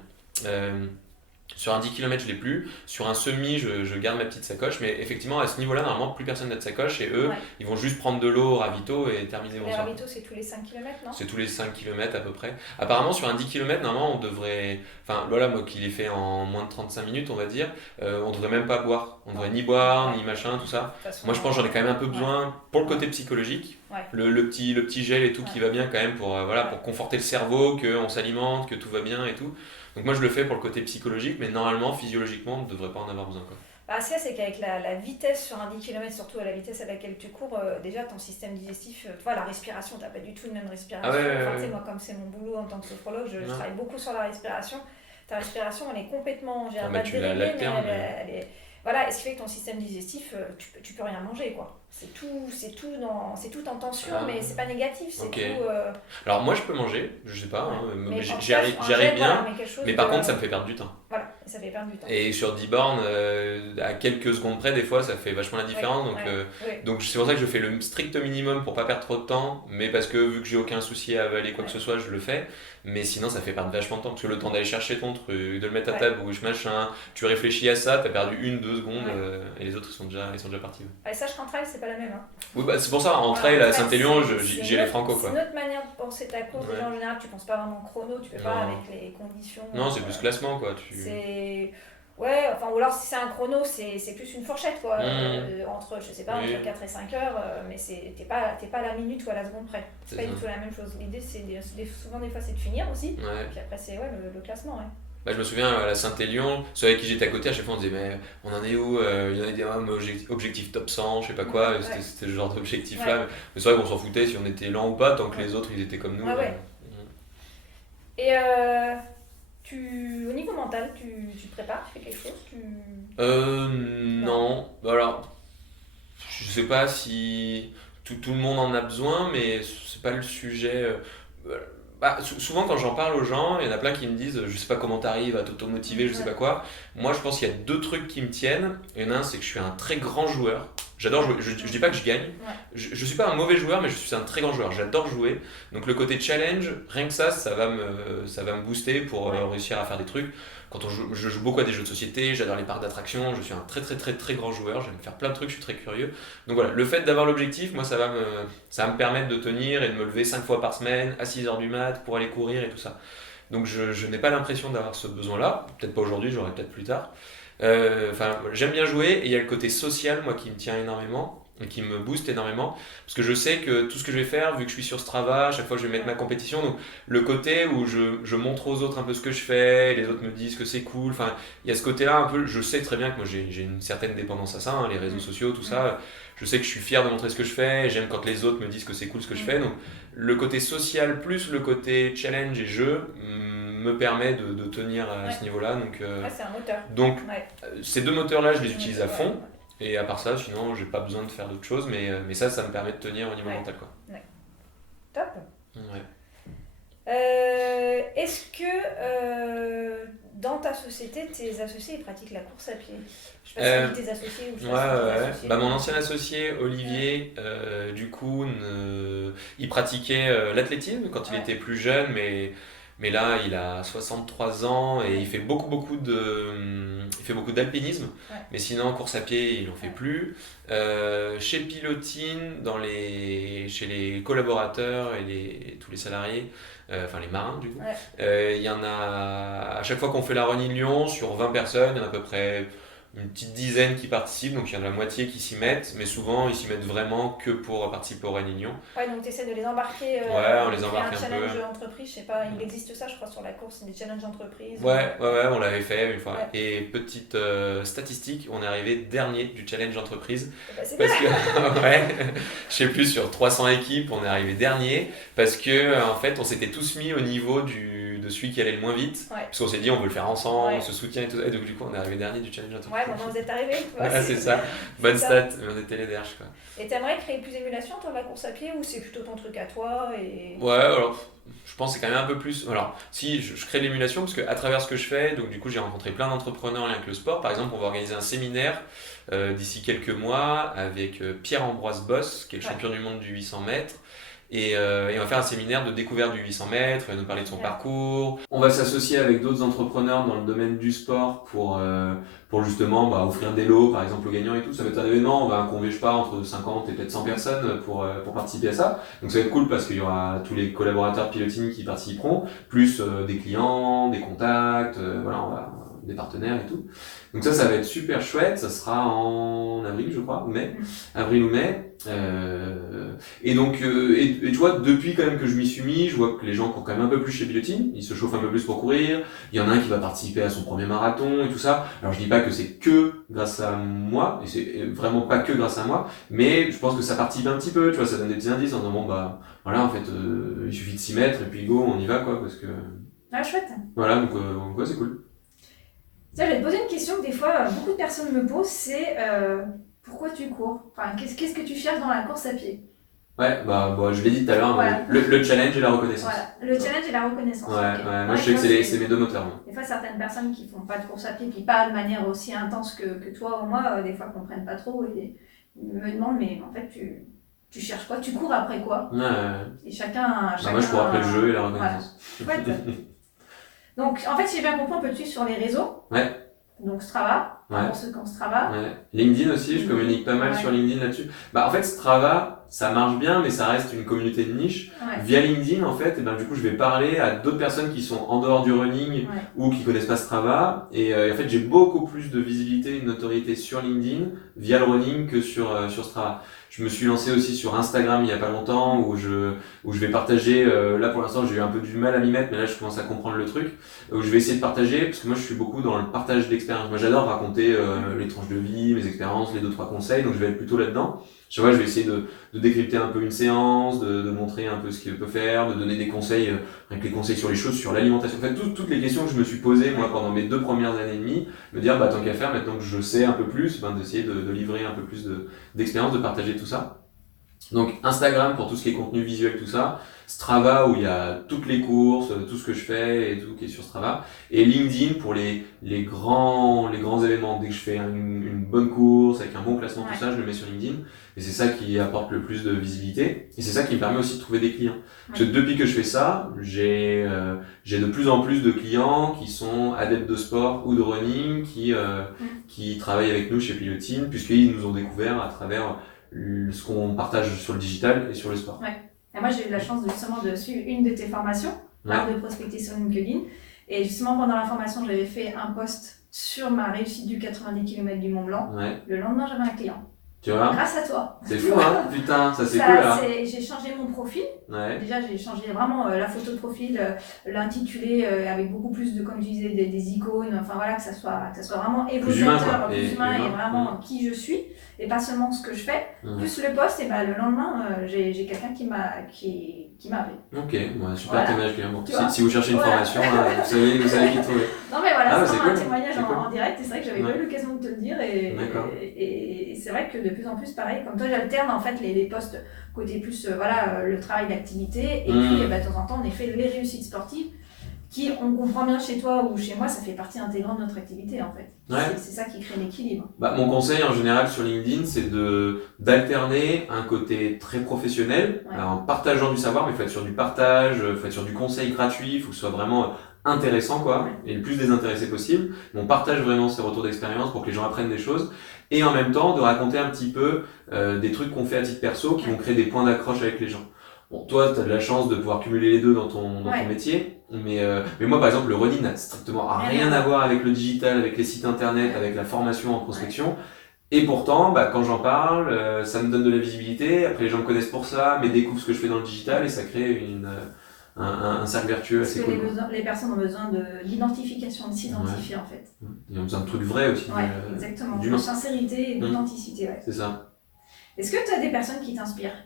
Sur un 10 km, je l'ai plus. Sur un semi, je garde ma petite sacoche. Mais effectivement, à ce niveau-là, normalement, plus personne n'a de sacoche. Et eux, ils vont juste prendre de l'eau au ravito et terminer Les bonsoir. ravitaux, c'est tous les 5 km, non? C'est tous les 5 km à peu près. Apparemment, sur un 10 km, normalement, on devrait. Enfin, voilà, moi qui l'ai fait en moins de 35 minutes, on va dire, on devrait même pas boire. On devrait ni boire, ni machin, tout ça. Façon, Moi, je pense que j'en ai quand même un peu besoin pour le côté psychologique. Ouais. Le petit gel et tout qui va bien quand même pour, pour conforter le cerveau, qu'on s'alimente, que tout va bien et tout. Donc moi je le fais pour le côté psychologique, mais normalement, physiologiquement, on ne devrait pas en avoir besoin. Quoi. Bah, c'est qu'avec la vitesse sur un 10 km, surtout à la vitesse à laquelle tu cours, déjà ton système digestif, tu vois, la respiration, tu n'as pas du tout une même respiration. Ah ouais, enfin, moi, comme c'est mon boulot en tant que sophrologue, je travaille beaucoup sur la respiration. Ta respiration, elle est complètement, j'ai pas déréglée, mais elle est... Voilà, et ce qui fait que ton système digestif, tu peux rien manger, quoi. C'est tout en tension, mais c'est pas négatif, c'est tout... Alors moi je peux manger, je sais pas, mais j'y arrive bien, mais par contre ça me fait perdre du temps. Voilà, ça fait perdre du temps. Et sur 10 bornes, à quelques secondes près, des fois ça fait vachement la différence, donc c'est pour ça que je fais le strict minimum pour pas perdre trop de temps, mais parce que vu que j'ai aucun souci à avaler quoi que ce soit, je le fais. Mais sinon ça fait perdre vachement de temps, parce que le temps d'aller chercher ton truc, de le mettre à ta bouche, machin, tu réfléchis à ça, t'as perdu 1-2 secondes, et les autres ils sont déjà partis. Et sache qu'en trail c'est pas la même. Hein. Oui, bah, c'est pour ça, en trail à Saint-Élion, j'ai les franco quoi. C'est une autre manière de penser ta course, déjà en général tu penses pas vraiment chrono, tu peux pas avec les conditions. Non, c'est plus classement quoi. c'est... Ouais, enfin, ou alors si c'est un chrono, c'est plus une fourchette, quoi. Entre, je sais pas, Oui. entre 4 et 5 heures, mais t'es pas à la minute ou à la seconde près. C'est pas C'est du ça. tout la même chose. L'idée, souvent, des fois, c'est de finir aussi. Ouais. Puis après, c'est le classement, ouais. Bah, je me souviens à la Saint-Élion, ceux avec qui j'étais à côté, à chaque fois on disait mais on en est où? Il y en a des mais objectif top 100, je sais pas quoi, Ouais. c'était ce genre d'objectif là. Ouais. Mais c'est vrai qu'on s'en foutait si on était lent ou pas, tant que Ouais. les autres ils étaient comme nous. Ouais. Et au niveau mental, tu te prépares, tu fais quelque chose, Non. Alors, je sais pas si tout le monde en a besoin, mais c'est pas le sujet. Voilà. Bah, souvent, quand j'en parle aux gens, il y en a plein qui me disent je sais pas comment t'arrives à t'automotiver, je sais Ouais. pas quoi. Moi, je pense qu'il y a deux trucs qui me tiennent. Il y en a un, c'est que je suis un très grand joueur. J'adore jouer. Je dis pas que je gagne. Ouais. Je suis pas un mauvais joueur, mais je suis un très grand joueur. J'adore jouer. Donc, le côté challenge, rien que ça va me booster pour réussir à faire des trucs. Quand je joue beaucoup à des jeux de société, j'adore les parcs d'attractions, je suis un très très très très grand joueur, j'aime faire plein de trucs, je suis très curieux. Donc voilà, le fait d'avoir l'objectif, moi ça va me permettre de tenir et de me lever 5 fois par semaine à 6 heures du mat pour aller courir et tout ça. Donc je n'ai pas l'impression d'avoir ce besoin-là, peut-être pas aujourd'hui, j'aurai peut-être plus tard. Enfin, j'aime bien jouer et il y a le côté social, moi, qui me tient énormément et qui me booste énormément parce que je sais que tout ce que je vais faire, vu que je suis sur Strava, à chaque fois je vais mettre ma compétition, donc le côté où je montre aux autres un peu ce que je fais, les autres me disent que c'est cool, enfin il y a ce côté-là un peu, je sais très bien que moi j'ai une certaine dépendance à ça, hein, les réseaux sociaux, tout ça, je sais que je suis fier de montrer ce que je fais, j'aime quand les autres me disent que c'est cool ce que je fais, donc le côté social plus le côté challenge et jeu me permet de tenir à ce niveau-là, donc, Ouais, c'est un moteur. donc Ouais. ces deux moteurs-là je les utilise à fond. Ouais. Et à part ça, sinon, j'ai pas besoin de faire d'autres choses, mais ça me permet de tenir au niveau Ouais. mental, quoi. Top. Ouais. Est-ce que dans ta société, tes associés ils pratiquent la course à pied? Je sais pas si tes associés ou je sais pas si tes associés. Bah, mon ancien associé, Olivier, du coup, il pratiquait l'athlétisme quand il était plus jeune, mais là, il a 63 ans et il fait il fait beaucoup d'alpinisme. Ouais. Mais sinon, en course à pied, il n'en fait plus. Chez Pilotine, chez les collaborateurs et tous les salariés, enfin les marins du coup, il y en a, à chaque fois qu'on fait la Running Lyon, sur 20 personnes, il y en a à peu près une petite dizaine qui participent, donc il y en a la moitié qui s'y mettent, mais souvent ils s'y mettent vraiment que pour participer au Running Lyon. Ouais, donc tu essaies de les embarquer. On les créer embarque un un challenge peu. entreprise, je sais pas, il existe ça, je crois, sur la course, des challenges entreprises. Ouais, on l'avait fait une fois. Ouais. Et petite statistique, on est arrivé dernier du challenge entreprise. Bah, c'est Parce bien. que, ouais, je sais plus, sur 300 équipes, on est arrivé dernier. Parce que, en fait, on s'était tous mis au niveau de celui qui allait le moins vite. Ouais. Parce qu'on s'est dit, on veut le faire ensemble, Ouais. on se soutient et tout ça. Et donc, du coup, on est arrivé dernier du challenge entreprise. Ouais, maintenant vous êtes arrivés. Ouais, c'est ça. Bonne ça. stat, on était les derches, quoi. Et t'aimerais créer plus d'émulation, toi, de la course à pied, ou c'est plutôt ton truc à toi et... Ouais, alors je pense que c'est quand même un peu plus. Alors, si je crée l'émulation, parce qu'à travers ce que je fais, donc du coup, j'ai rencontré plein d'entrepreneurs en lien avec le sport. Par exemple, on va organiser un séminaire d'ici quelques mois avec Pierre-Ambroise Boss, qui est le champion du monde du 800 mètres. Et on va faire un séminaire de découverte du 800 mètres, il va nous parler de son parcours. On va s'associer avec d'autres entrepreneurs dans le domaine du sport pour justement offrir des lots, par exemple, aux gagnants et tout. Ça va être un événement, on va incomber, je sais pas, entre 50 et peut-être 100 personnes pour participer à ça. Donc ça va être cool parce qu'il y aura tous les collaborateurs de Pilotine qui participeront, plus des clients, des contacts, des partenaires et tout. Donc ça va être super chouette, ça sera en avril, je crois, avril ou mai. Et donc, et tu vois, depuis quand même que je m'y suis mis, je vois que les gens courent quand même un peu plus chez Pilotine, ils se chauffent un peu plus pour courir, il y en a un qui va participer à son premier marathon et tout ça. Alors je dis pas que c'est que grâce à moi, et c'est vraiment pas que grâce à moi, mais je pense que ça participe un petit peu, tu vois, ça donne des petits indices en disant bon voilà, en fait, il suffit de s'y mettre et puis go, on y va quoi, parce que... Ah, chouette. Voilà, donc ouais, c'est cool. Ça, je vais te poser une question que des fois beaucoup de personnes me posent, c'est pourquoi tu cours? Enfin, qu'est-ce que tu cherches dans la course à pied? Ouais, je l'ai dit tout à l'heure, Voilà. le challenge et la reconnaissance. Voilà, le challenge et la reconnaissance. Ouais, moi je sais que c'est mes deux moteurs. Moi. Des fois, certaines personnes qui font pas de course à pied, puis pas de manière aussi intense que toi ou moi, des fois comprennent pas trop et me demandent, mais en fait, tu cherches quoi? Tu cours après quoi? Ouais. Et chacun moi je cours après le jeu et la reconnaissance. Voilà. Donc, en fait, si j'ai bien compris, on peut te suivre sur les réseaux. Ouais. Donc Strava. Ouais. pour ceux qui ont Strava. Ouais. LinkedIn aussi, je communique pas mal Ouais. sur LinkedIn là-dessus. Bah, en fait, Strava, ça marche bien, mais ça reste une communauté de niche. Ouais. Via LinkedIn, en fait, et ben, du coup, je vais parler à d'autres personnes qui sont en dehors du running Ouais. ou qui connaissent pas Strava. Et en fait, j'ai beaucoup plus de visibilité et de notoriété sur LinkedIn via le running que sur Strava. Je me suis lancé aussi sur Instagram il y a pas longtemps où je vais partager, là pour l'instant j'ai eu un peu du mal à m'y mettre, mais là je commence à comprendre le truc, où je vais essayer de partager, parce que moi je suis beaucoup dans le partage d'expériences. Moi j'adore raconter les tranches de vie, mes expériences, les 2-3 conseils, donc je vais être plutôt là-dedans. Je vois, je vais essayer de décrypter un peu une séance, de montrer un peu ce qu'il peut faire, de donner des conseils, avec les conseils sur les choses, sur l'alimentation. En fait, toutes les questions que je me suis posées moi pendant mes 2 premières années et demie, me dire bah tant qu'à faire, maintenant que je sais un peu plus, ben, d'essayer de livrer un peu plus d'expérience, de partager tout ça. Donc Instagram pour tout ce qui est contenu visuel, tout ça. Strava où il y a toutes les courses, tout ce que je fais et tout qui est sur Strava. Et LinkedIn pour les grands événements. Dès que je fais une bonne course avec un bon classement, tout ça, je le mets sur LinkedIn. Et c'est ça qui apporte le plus de visibilité. Et c'est ça qui me permet aussi de trouver des clients. Parce que depuis que je fais ça, j'ai de plus en plus de clients qui sont adeptes de sport ou de running, qui travaillent avec nous chez Pilotine, puisqu'ils nous ont découvert à travers ce qu'on partage sur le digital et sur le sport. Ouais. Et moi, j'ai eu la chance justement de suivre une de tes formations, l'art de prospecter sur LinkedIn. Et justement, pendant la formation, j'avais fait un post sur ma réussite du 90 km du Mont Blanc. Ouais. Le lendemain, j'avais un client. Tu vois ? Grâce à toi. C'est fou, hein ? Putain, ça c'est cool, hein ? J'ai changé mon profil. Ouais. Déjà, j'ai changé vraiment la photo de profil, l'intitulé avec beaucoup plus de, comme tu disais, des icônes. Enfin voilà, que ça soit vraiment évocateur, plus humain et vraiment qui je suis. Et pas seulement ce que je fais, plus le poste, et bah, le lendemain, j'ai quelqu'un qui m'a appelé. Ok, ouais, super témoignage client. Bon, si vous cherchez une formation, vous savez qui trouver. Non mais voilà, c'est cool. un témoignage en direct, et c'est vrai que j'avais pas eu l'occasion de te le dire, et c'est vrai que de plus en plus, pareil, comme toi, j'alterne en fait les postes côté plus, le travail d'activité, et puis bah, de temps en temps, en effet, les réussites sportives, qui, on comprend bien chez toi ou chez moi, ça fait partie intégrante de notre activité en fait. Ouais. C'est ça qui crée l'équilibre. Bah, mon conseil en général sur LinkedIn, c'est d'alterner un côté très professionnel, en partageant du savoir, mais il faut être sur du partage, il faut être sur du conseil gratuit, il faut que ce soit vraiment intéressant quoi, et le plus désintéressé possible. On partage vraiment ces retours d'expérience pour que les gens apprennent des choses, et en même temps de raconter un petit peu des trucs qu'on fait à titre perso qui vont créer des points d'accroche avec les gens. Bon, toi, tu as de la chance de pouvoir cumuler les deux dans ton métier, mais moi, par exemple, le running n'a strictement rien à voir avec le digital, avec les sites internet, avec la formation en prospection. Et pourtant, bah, quand j'en parle, ça me donne de la visibilité. Après, les gens me connaissent pour ça, mais découvrent ce que je fais dans le digital et ça crée un cercle vertueux assez cool. Parce que les personnes ont besoin d'identification, de s'identifier en fait. Ils ont besoin de trucs vrais aussi. Exactement. De sincérité et d'authenticité. C'est ça. Est-ce que tu as des personnes qui t'inspirent ?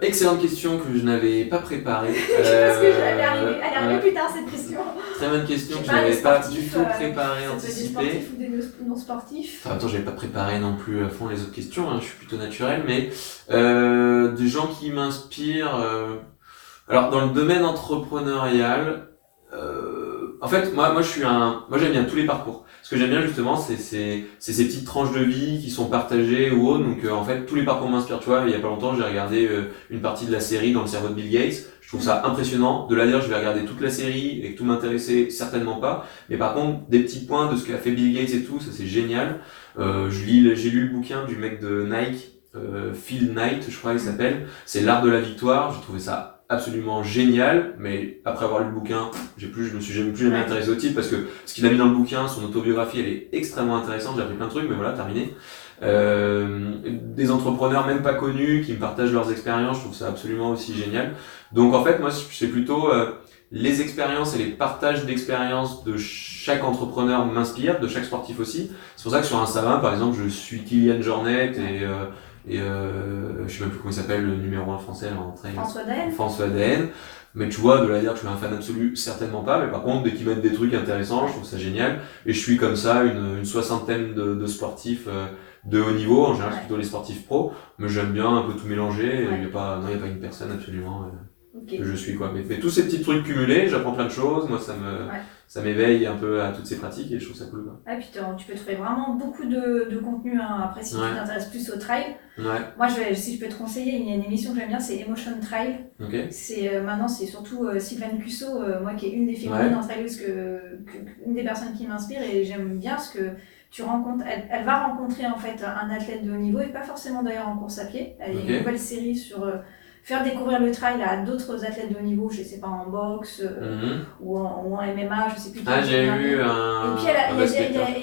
Excellente question que je n'avais pas préparée. Parce que elle est arrivée plus tard cette question. Très bonne question que je n'avais pas du tout préparée, anticipée. Des sportifs ou des non sportifs. Enfin, attends, j'avais pas préparé non plus à fond les autres questions, hein, je suis plutôt naturel, mais des gens qui m'inspirent. Alors, dans le domaine entrepreneurial, en fait, moi j'aime bien tous les parcours. Ce que j'aime bien justement, c'est ces petites tranches de vie qui sont partagées ou autres. Donc en fait, tous les parcours m'inspirent. Tu vois, il y a pas longtemps, j'ai regardé une partie de la série dans le cerveau de Bill Gates. Je trouve ça impressionnant. De là dire, je vais regarder toute la série et que tout m'intéressait, certainement pas. Mais par contre, des petits points de ce qu'a fait Bill Gates et tout, ça c'est génial. J'ai lu le bouquin du mec de Nike, Phil Knight, je crois qu'il s'appelle. C'est l'art de la victoire. J'ai trouvé ça absolument génial, mais après avoir lu le bouquin, je me suis jamais plus intéressé au titre parce que ce qu'il a mis dans le bouquin, son autobiographie, elle est extrêmement intéressante. J'ai appris plein de trucs, mais voilà, terminé. Des entrepreneurs même pas connus qui me partagent leurs expériences, je trouve ça absolument aussi génial. Donc en fait, moi, c'est plutôt les expériences et les partages d'expériences de chaque entrepreneur m'inspirent, de chaque sportif aussi. C'est pour ça que sur Instagram, par exemple, je suis Kylian Jornet et je sais même plus comment il s'appelle, le numéro 1 français en trail. François Daen. Mais tu vois, de la dire que je suis un fan absolu, certainement pas. Mais par contre, dès qu'ils mettent des trucs intéressants, je trouve ça génial. Et je suis comme ça une soixantaine de sportifs de haut niveau. En général, c'est plutôt les sportifs pro. Mais j'aime bien un peu tout mélanger. Il n'y a pas une personne absolument. Ok. que je suis, quoi. Mais tous ces petits trucs cumulés, j'apprends plein de choses. Moi, ça m'éveille un peu à toutes ces pratiques et je trouve ça cool, quoi. Ouais, puis tu peux trouver vraiment beaucoup de contenu, hein. Après, si tu t'intéresses plus au trail, moi, si je peux te conseiller, il y a une émission que j'aime bien, c'est Emotion Trail. Maintenant, c'est surtout Sylvaine Cusso, moi qui est une des féminines en trailleuse, une des personnes qui m'inspire, et j'aime bien ce que tu rencontres. Elle va rencontrer en fait un athlète de haut niveau, et pas forcément d'ailleurs en course à pied. Elle a une nouvelle série sur faire découvrir le trail à d'autres athlètes de haut niveau, je sais pas, en boxe ou en MMA, je sais plus. J'ai vu un. Et puis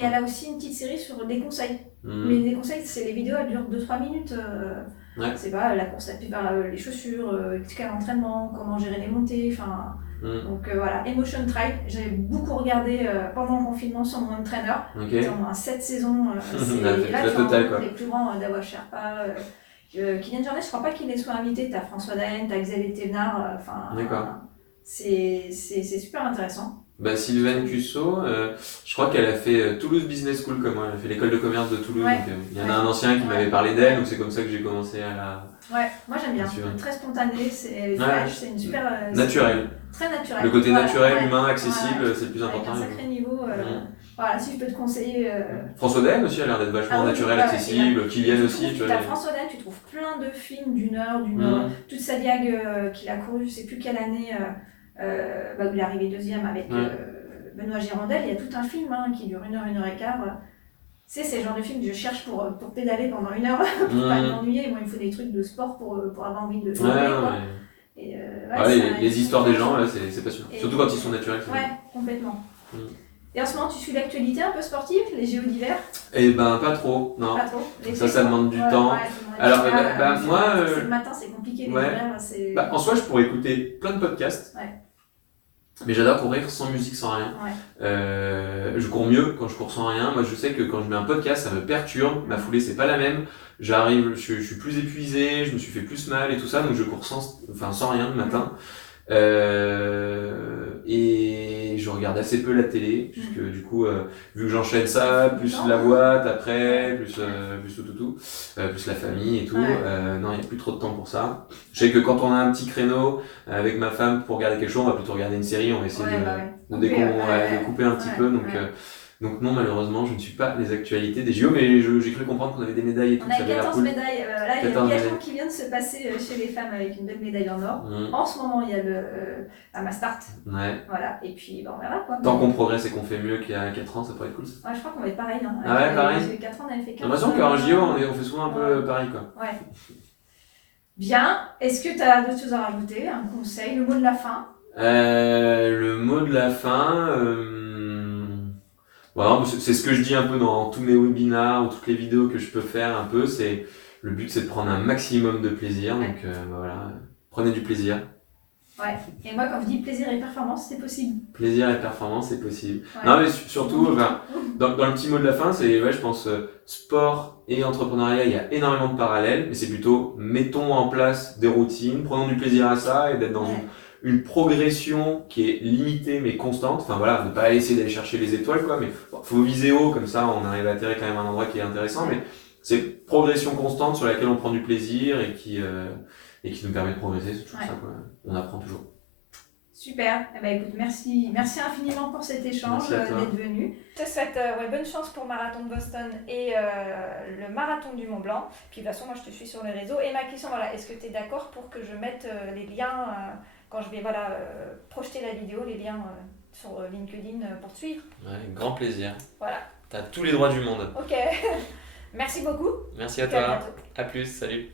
elle a aussi une petite série sur des conseils. Mais les conseils, c'est les vidéos, elles durent 2-3 minutes. C'est pas la course à pied, les chaussures, quel entraînement, comment gérer les montées, enfin. Donc voilà, Emotion Trail, j'ai beaucoup regardé pendant le confinement sur mon entraîneur. C'est au moins 7 saisons. Et là, tu rencontres les plus grands, Dawa Sherpa. Kylian Jornet, je crois pas qu'il soit invité. T'as François Daen, t'as Xavier Thévenard. C'est super intéressant. Sylvaine Cusso, je crois qu'elle a fait Toulouse Business School comme moi. Elle a fait l'école de commerce de Toulouse. Donc, il y en a un ancien qui m'avait parlé d'elle, donc c'est comme ça que j'ai commencé à la. Ouais, moi j'aime bien. Très spontané, c'est fraîche, c'est une super. Naturel. Très naturel. Le côté naturel, humain, accessible, c'est le plus important. Avec un sacré niveau. Voilà, si je peux te conseiller. François Daen aussi a l'air d'être vachement naturel, accessible. Kylian aussi. Tu as François Daen, tu trouves plein de films d'une heure, toute sa diag qu'il a couru, je sais plus quelle année, où il est arrivé deuxième avec Benoît Girondel. Il y a tout un film qui dure 1 heure, 1 heure et quart. C'est le genre de film que je cherche pour pédaler pendant 1 heure, pour pas m'ennuyer. Moi, il me faut des trucs de sport pour avoir envie de les histoires des gens, c'est passionnant. Surtout quand ils sont naturels. Ouais, complètement. Et en ce moment, tu suis l'actualité un peu sportive, les JO d'hiver? Pas trop, non. Pas trop. Ça demande du temps. Alors, moi. C'est le matin, c'est compliqué, les hivers. En soi, je pourrais écouter plein de podcasts. Mais j'adore courir sans musique, sans rien. Je cours mieux quand je cours sans rien. Moi, je sais que quand je mets un podcast, ça me perturbe. Ma foulée, c'est pas la même. J'arrive, je suis plus épuisé, je me suis fait plus mal et tout ça. Donc, je cours sans rien le matin. Et je regarde assez peu la télé, puisque du coup, vu que j'enchaîne ça, plus la boîte après, plus tout, plus la famille et tout, non, il n'y a plus trop de temps pour ça. Je sais que quand on a un petit créneau avec ma femme pour regarder quelque chose, on va plutôt regarder une série, on va essayer de couper un petit peu. Donc non, malheureusement, je ne suis pas les actualités des JO, mais j'ai cru comprendre qu'on avait des médailles et tout. On a 14 médailles. Là, il y a le biathlon qui vient de se passer chez les femmes avec une belle médaille en or. En ce moment, il y a la Mastart. Voilà, et puis on verra quoi. Tant qu'on progresse et qu'on fait mieux qu'il y a 4 ans, ça pourrait être cool. Je crois qu'on va être pareil. Pareil. Parce que 4 ans, on avait fait 15 ans. J'ai l'impression qu'en JO, on fait souvent un peu pareil, quoi. Bien. Est-ce que tu as d'autres choses à rajouter? Un conseil? Le mot de la fin? Le mot de la fin. C'est ce que je dis un peu dans tous mes webinars ou toutes les vidéos que je peux faire un peu. Le but, c'est de prendre un maximum de plaisir. Donc voilà, prenez du plaisir. Et moi, quand je dis plaisir et performance, c'est possible. Plaisir et performance, c'est possible. Non, mais surtout, dans le petit mot de la fin, c'est, je pense, sport et entrepreneuriat, il y a énormément de parallèles, mais c'est plutôt, mettons en place des routines, prenons du plaisir à ça et d'être dans une progression qui est limitée mais constante. Enfin voilà, ne pas essayer d'aller chercher les étoiles, quoi, mais faut viser haut, comme ça on arrive à atterrir quand même à un endroit qui est intéressant, mais c'est progression constante sur laquelle on prend du plaisir et qui nous permet de progresser, c'est toujours ça, quoi. On apprend toujours. Super, écoute, merci infiniment pour cet échange, d'être venu. Je te souhaite bonne chance pour le marathon de Boston et le marathon du Mont Blanc. Puis de toute façon, moi je te suis sur les réseaux. Et ma question, est-ce que tu es d'accord pour que je mette les liens quand je vais projeter la vidéo, les liens sur LinkedIn pour te suivre? Avec grand plaisir. Voilà. Tu as tous les droits du monde. Ok. Merci beaucoup. Merci à toi. À plus, salut.